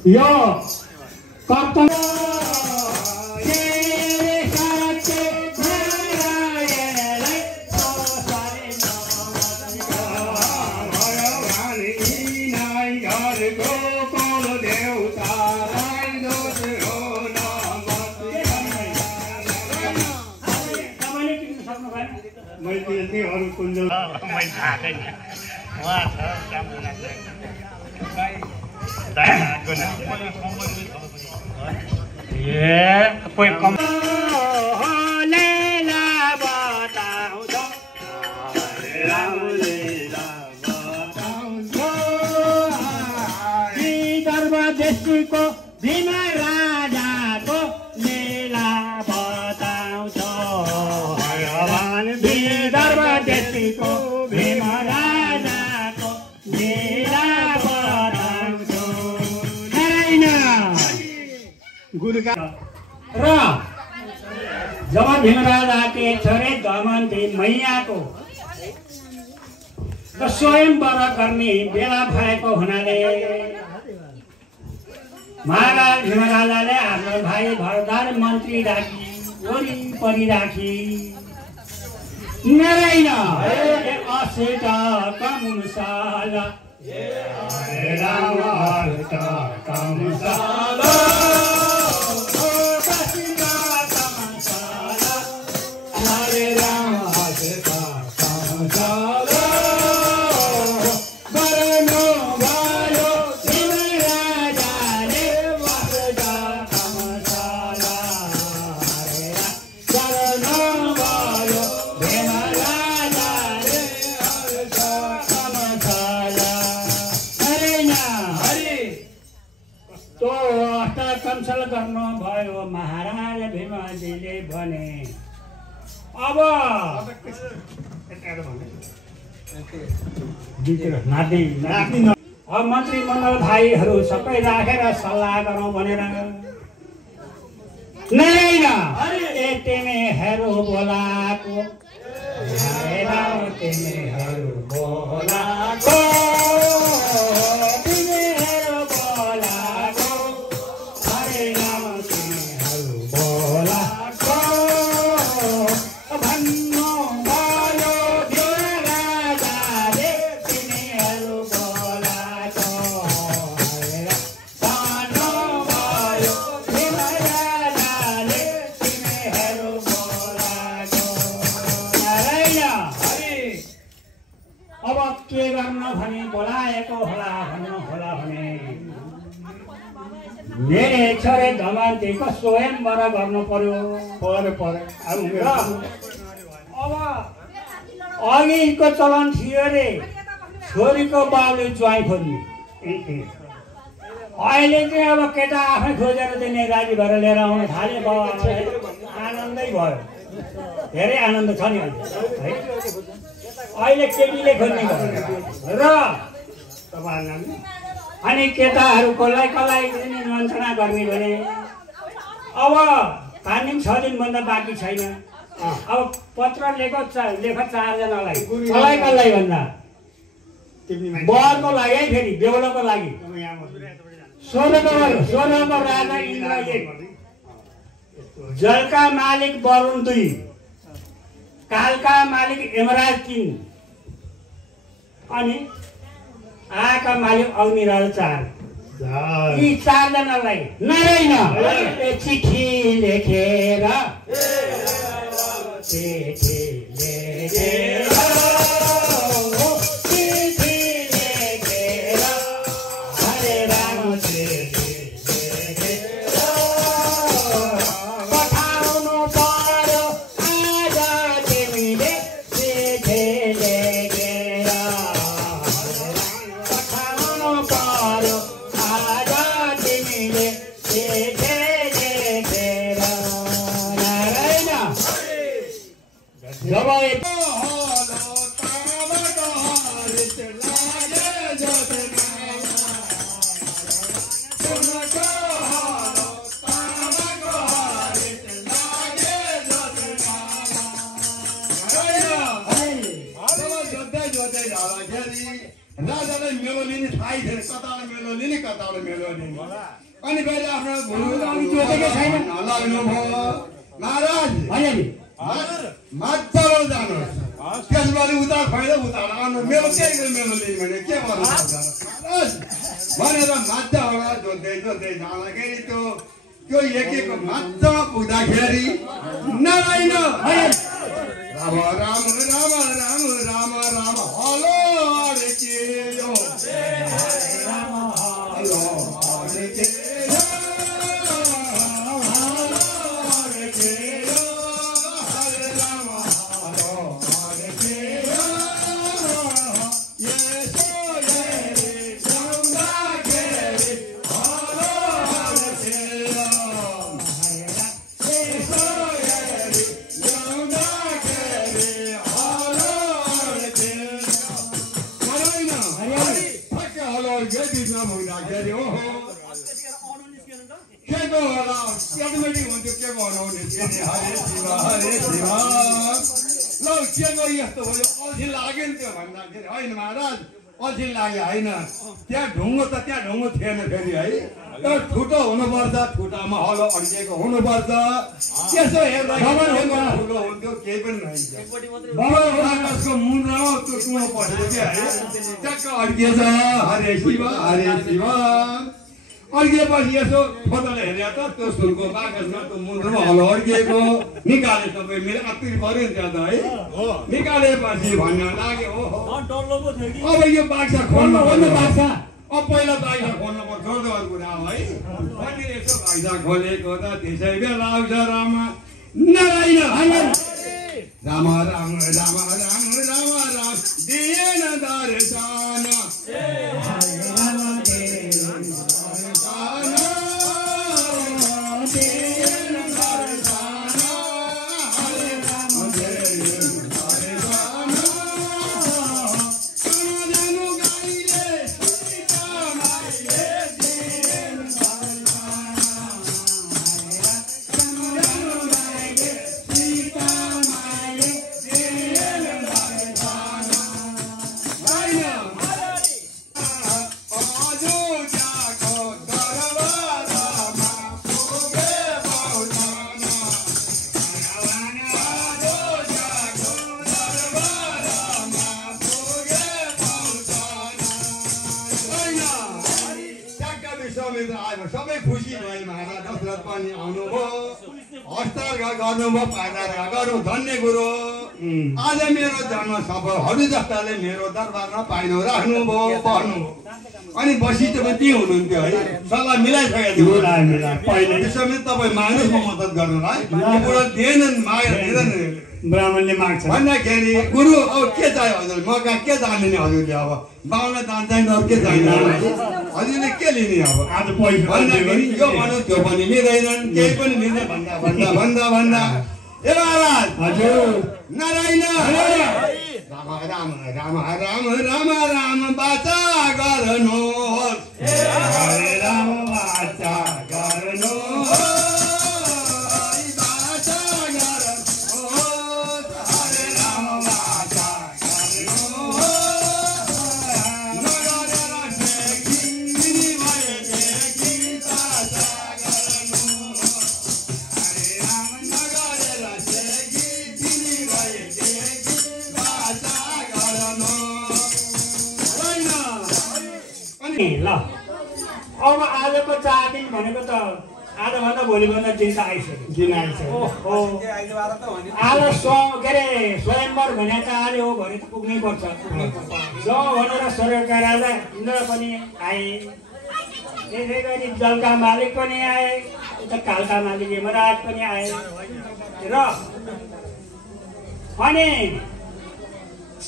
यो कोई कम को भीमा राजाको लीला बताउँछ विदर्भ देशको भीमा राजाको लीला बताउँछ गुरुका र जब भीमराजाके छोरे दमन्ती मैयाको स्वयंवर गर्ने बेला भएको हुनाले महाराज भीमराजाले आफ्नो भाइ भरदार मन्त्री राखी वरिपरि राखी नारायण असेट कमुसाला राम कमुसाला गर्नु भयो महाराज भीमजीले भने अब अब मन्त्रीमण्डल भाइहरू सबै राखेर सल्लाह गरौँ भनेर नारायण ए तिमीहरू बोलाको तिमीहरू बोलाको तिमीहरू बोलाको हरे राम तिमीहरू बोलाको भन्नु भयो राजाले तिमीहरू बोलाको हरे सानो भयो राजाले तिमीहरू बोलाको नारायण अब के गर्न भने बोलाएको होला भन्नु होला भने मेरे छोरे धमन्तीको स्वयंवर गर्नु पर्यो अब अघिको चलन थियो अरे छोरीको बाबुले ज्वाइँ खोज्ने अहिले चाहिँ अब केटा आफै खोजेर दिने राजी भएर लिएर आउन थाले बाउ आनन्दै भयो धेरै आनन्द छ नि है अहिले केटीले खोज्ने र तपाईँहरूलाई अनि केटाहरू कसलाई मन्त्रणा गर्ने भने अब 5 दिन 6 दिनभन्दा बाँकी छैन अब पत्र लेख 4 जनालाई कसलाई भन्दा बरको लागि है फेरि बेहुलाको लागि सोह्रको राजा इन्द्र 1 जलका मालिक वरुण 2 कालका मालिक यमराज 3 अनि आका मालिक अग्निराज 4 यी 4 जनालाई नारायण चिठी लेखेर हरे राम पठाउनु पर्यो आज तिमीले चिठी लेखेर पठाउनु पर्यो आज तिमीले चिठी लेखेर नारायण जब राजालाई मेलो लिने थाहै थिएन कताबाट मेलो लिने कताबाट मेलो लिने अनि फेरि आफ्नो जोतेकै छैन लाग्नु भयो महाराज माछारो जानुहोस् त्यसपछि उता खुवाइदा उता आउनु मेलो त्यही मेलो लिने भने के गर्नु भनेर माछाबाट जोत्दै जाँदाखेरि त्यो एक माछामा पुग्दाखेरि नारायण राम राम राम राम राम राम हलो हरे के यो राम हलो हरे के हरे के हरे राम हलो हरे के ये सो ये जंगा के हलो हरे के ये सो ये जंगा यस्तो भयो अल्छी लाग्यो नि त्यो भन्दाखेरि होइन महाराज अल्छी लाग्यो होइन त्यहाँ ढुङ्गो त त्यहाँ ढुङ्गो थिएन फेरि है तर ठुटो हुनुपर्छ ठुटामा हलो अड्किएको हुनुपर्छ त्यसो हेर्दा ठुलो हुन्थ्यो केही पनि रहन्छ आकाशको मुन्द्रामा त्यो टुङ्गो पसेको क्या है ट्याक्क अड्किएछ हरे शिव अड्किएपछि यसो फोटोले हेरे त त्यो सुनको बाकसमा त्यो मुन्द्रोमा हलो अड्किएको निकाले सबै मेरो अत्तिर पऱ्यो नि त्यहाँ त है निकालेपछि भन्न लाग्यो अब यो बाक्सा खोल्नु बाक्सा अब पहिला बाक्सा खोल्नु पर्छ जोरदार कुरा हो है अनि यसो बाक्सा खोलेको त त्यसै बेला आउँछ राम नारायण राम राम राम राम राम राम दिएन दर्शन खुसी भए महाराज दशरथ पनि आउनुभयो हस्तार गर्नुभयो पादार गर्नु धन्य कुरो आज मेरो जन्म सफलहरू जस्ताले मेरो दरबारमा पाइनु राख्नुभयो बस्नुभयो अनि वशिष्ठ पनि हुनुहुन्थ्यो है सल्लाह मिलाइसकेको थियो त्यसो तपाईँ माग्नुहोस् म मद्दत गर्नुलाई बुढो दिएनन् मागेर दिँदैन ब्राह्मणले माग्छ भन्दाखेरि गुरु अब के चाहियो हजुर म कहाँ के जान्ने हजुरले अब बाहुन जान्छ अरू के चाहिन्छ हजुरले के लिने अब आज पैसा भन्दाखेरि यो भन्नु त्यो पनि लिँदैनन् केही पनि लिँदै भन्दा भन्दा भन्दा भन्दा ए महाराज हजुर नारायण राम राम राम राम राम राम बाचा गर्नुहोस् हरे राम बाचा गर्नुहोस् ल अब आजको 4 दिन भनेको त आजभन्दा भोलिभन्दा दिन त आइसक्यो आज के अरे स्वयंवर भने त आज हो भने त पुग्नै पर्छ भनेर स्वर्गका राजा इन्द्र पनि आए त्यसै गरी जलका मालिक पनि आए उता कालका मालिक यमराज पनि आए र अनि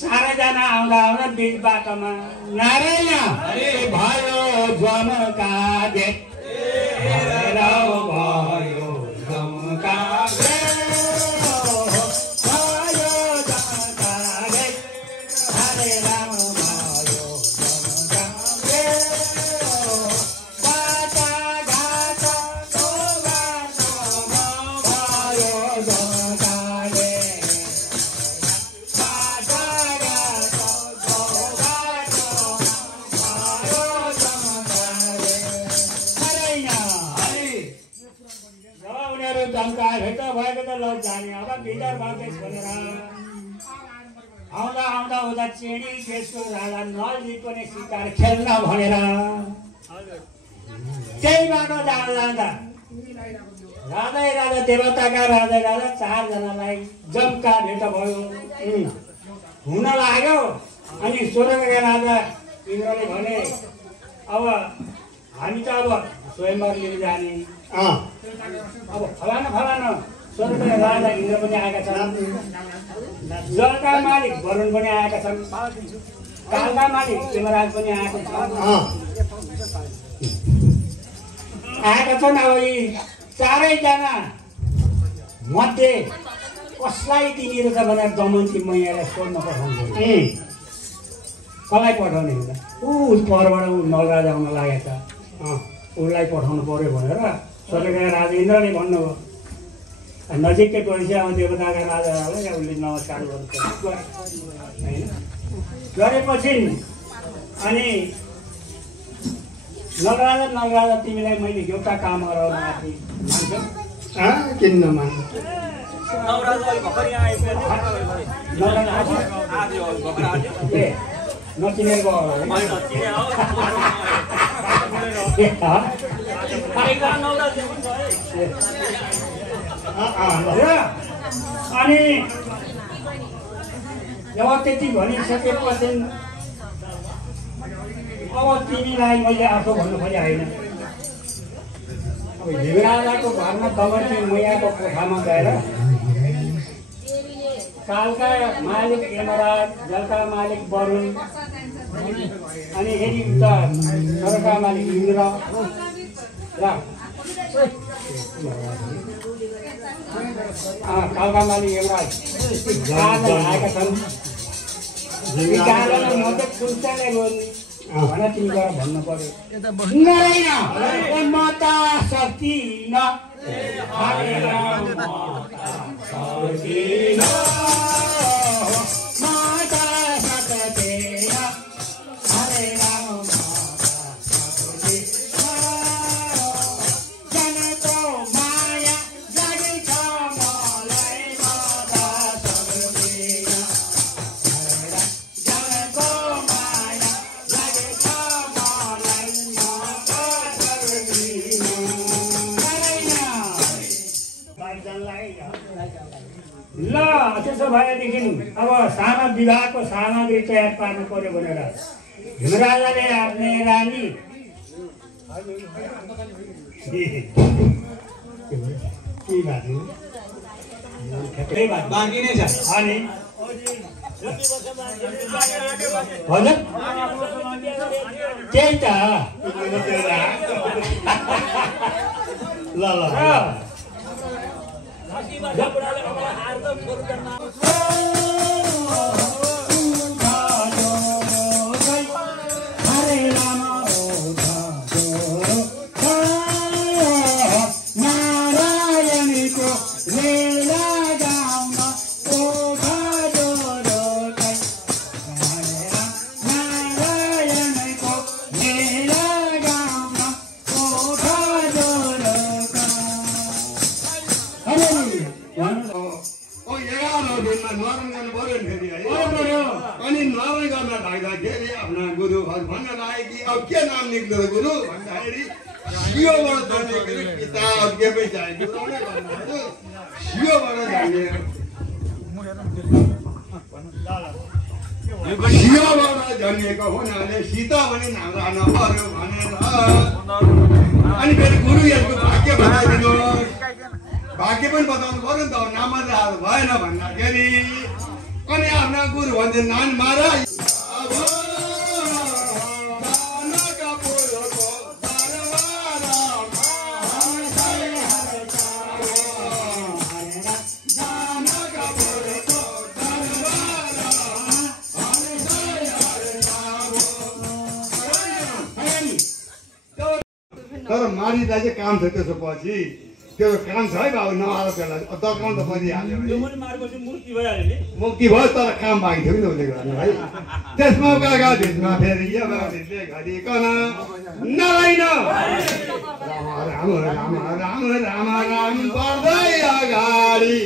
साराजना आउँदा आउँदा बीच बाटोमा नारायण भयो जमका गेट भयो जमका आउँदा आउँदा उता चेडी देशको राजा नलजी पनि शिकार खेल्न भनेर त्यही बाटो जाँदा राजा देवताका राजा 4 जनालाई जमका भेट भयो हुन लाग्यो अनि स्वर्गका राजा इन्द्रले भने अब हामी त अब स्वयंवर लिन जाने अब फलाना स्वर्गका राजा इन्द्र पनि आएका छन् जलका मालिक वरुण पनि आएका छन् कालका मालिक यमराज पनि आएका छन् अब यी 4 जना मध्ये कसलाई दिने रहेछ भनेर दमन्ती मैयालाई सोध्न पठाउँछ कसलाई पठाउने होला परबाट नलराज आउन लागेको छ उसलाई पठाउनु पर्यो भनेर स्वर्गका राजा इन्द्रले भन्नुभयो नजिकै परेपछि अब देवताका राजाहरूलाई उसले नमस्कार गर्नु होइन गरेपछि अनि नलराजा तिमीलाई मैले एउटा काम गराउन आँटेँ मान्छौ किन नमान्नु नचिनेको अनि जब त्यति भनिसकेपछि अब तिमीलाई मैले आफू भन्नु खोजे होइन अब हिमराजाको घरमा दमन्ती मैयाको कोठामा गएर कालका मालिक यमराज जलका मालिक वरुण अनि यदि नरका मालिक इन्द्र र कालका मालिक यमराज आएका छन् भनेर तिमी गएर भन्नु पर्यो नारायण माता शक्ति न त्यसो भएदेखि अब साना विवाहको सामग्री तयार पार्नु पर्यो भनेर हिमराजाले आफ्नै रानी बाँकी नै छ अनि हजुर त्यही त ल ल अनि नराय गर्न लाग्दाखेरि आफ्ना गुरुहरू भन्न लागे कि अब के नाम निक्ल्यो गुरु भन्दाखेरि सियोबाट जन्मेको पिता अज्ञामै चाहियो सियोबाट जाने सियोबाट जन्मेको हुनाले सीता पनि नाम राख्न पर्यो भनेर अनि फेरि गुरुहरूको भाग्य बताइदिनुहोस् भाग्य पनि बताउनु पर्यो नि त नाम राख्नु भएन भन्दाखेरि अनि आफ्ना गुरु भन्छ नान मारा तर मारिँदा चाहिँ काम छ त्यसो पछि त्यो काम छ है बाबु नआएर त्यसलाई दर्काउनु त परिहाल्यो मुक्ति भयो तर काम बाँकी थियो नि उसले गर्नु है त्यसमा गएका भिडमा फेरि घरिकन नारायण राम राम राम राम राम गर्दै अगाडि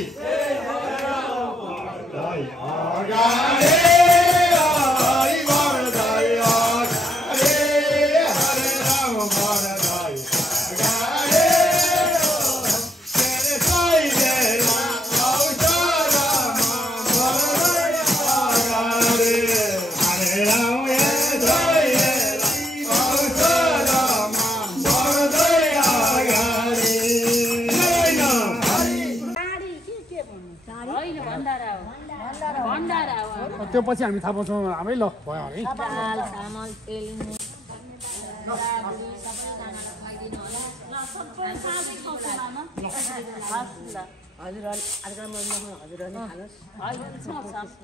त्यो पछि हामी थाहा पाउँछौँ हामै ल भयो है दाल चामल तेल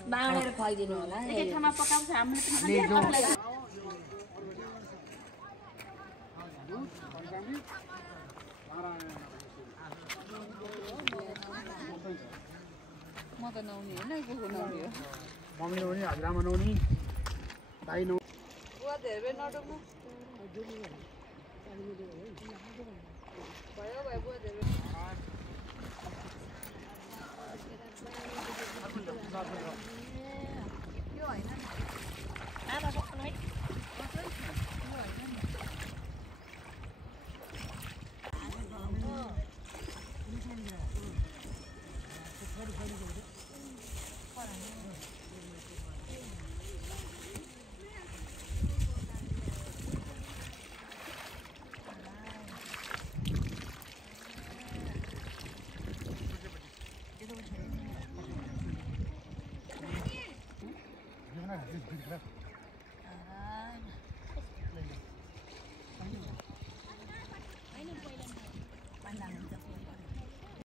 बाँडेर खुवाइदिनु होला एकै ठाउँमा पकाउँछ हामीले म त नहुने होइन को नहुने हो मम्मी नहुने हजुरआमा नहुने दाइ नहुने बुवा धेरै नडुक्नु भयो भयो बुवा धेरै यो होइन आमा सक्नु है Gracias.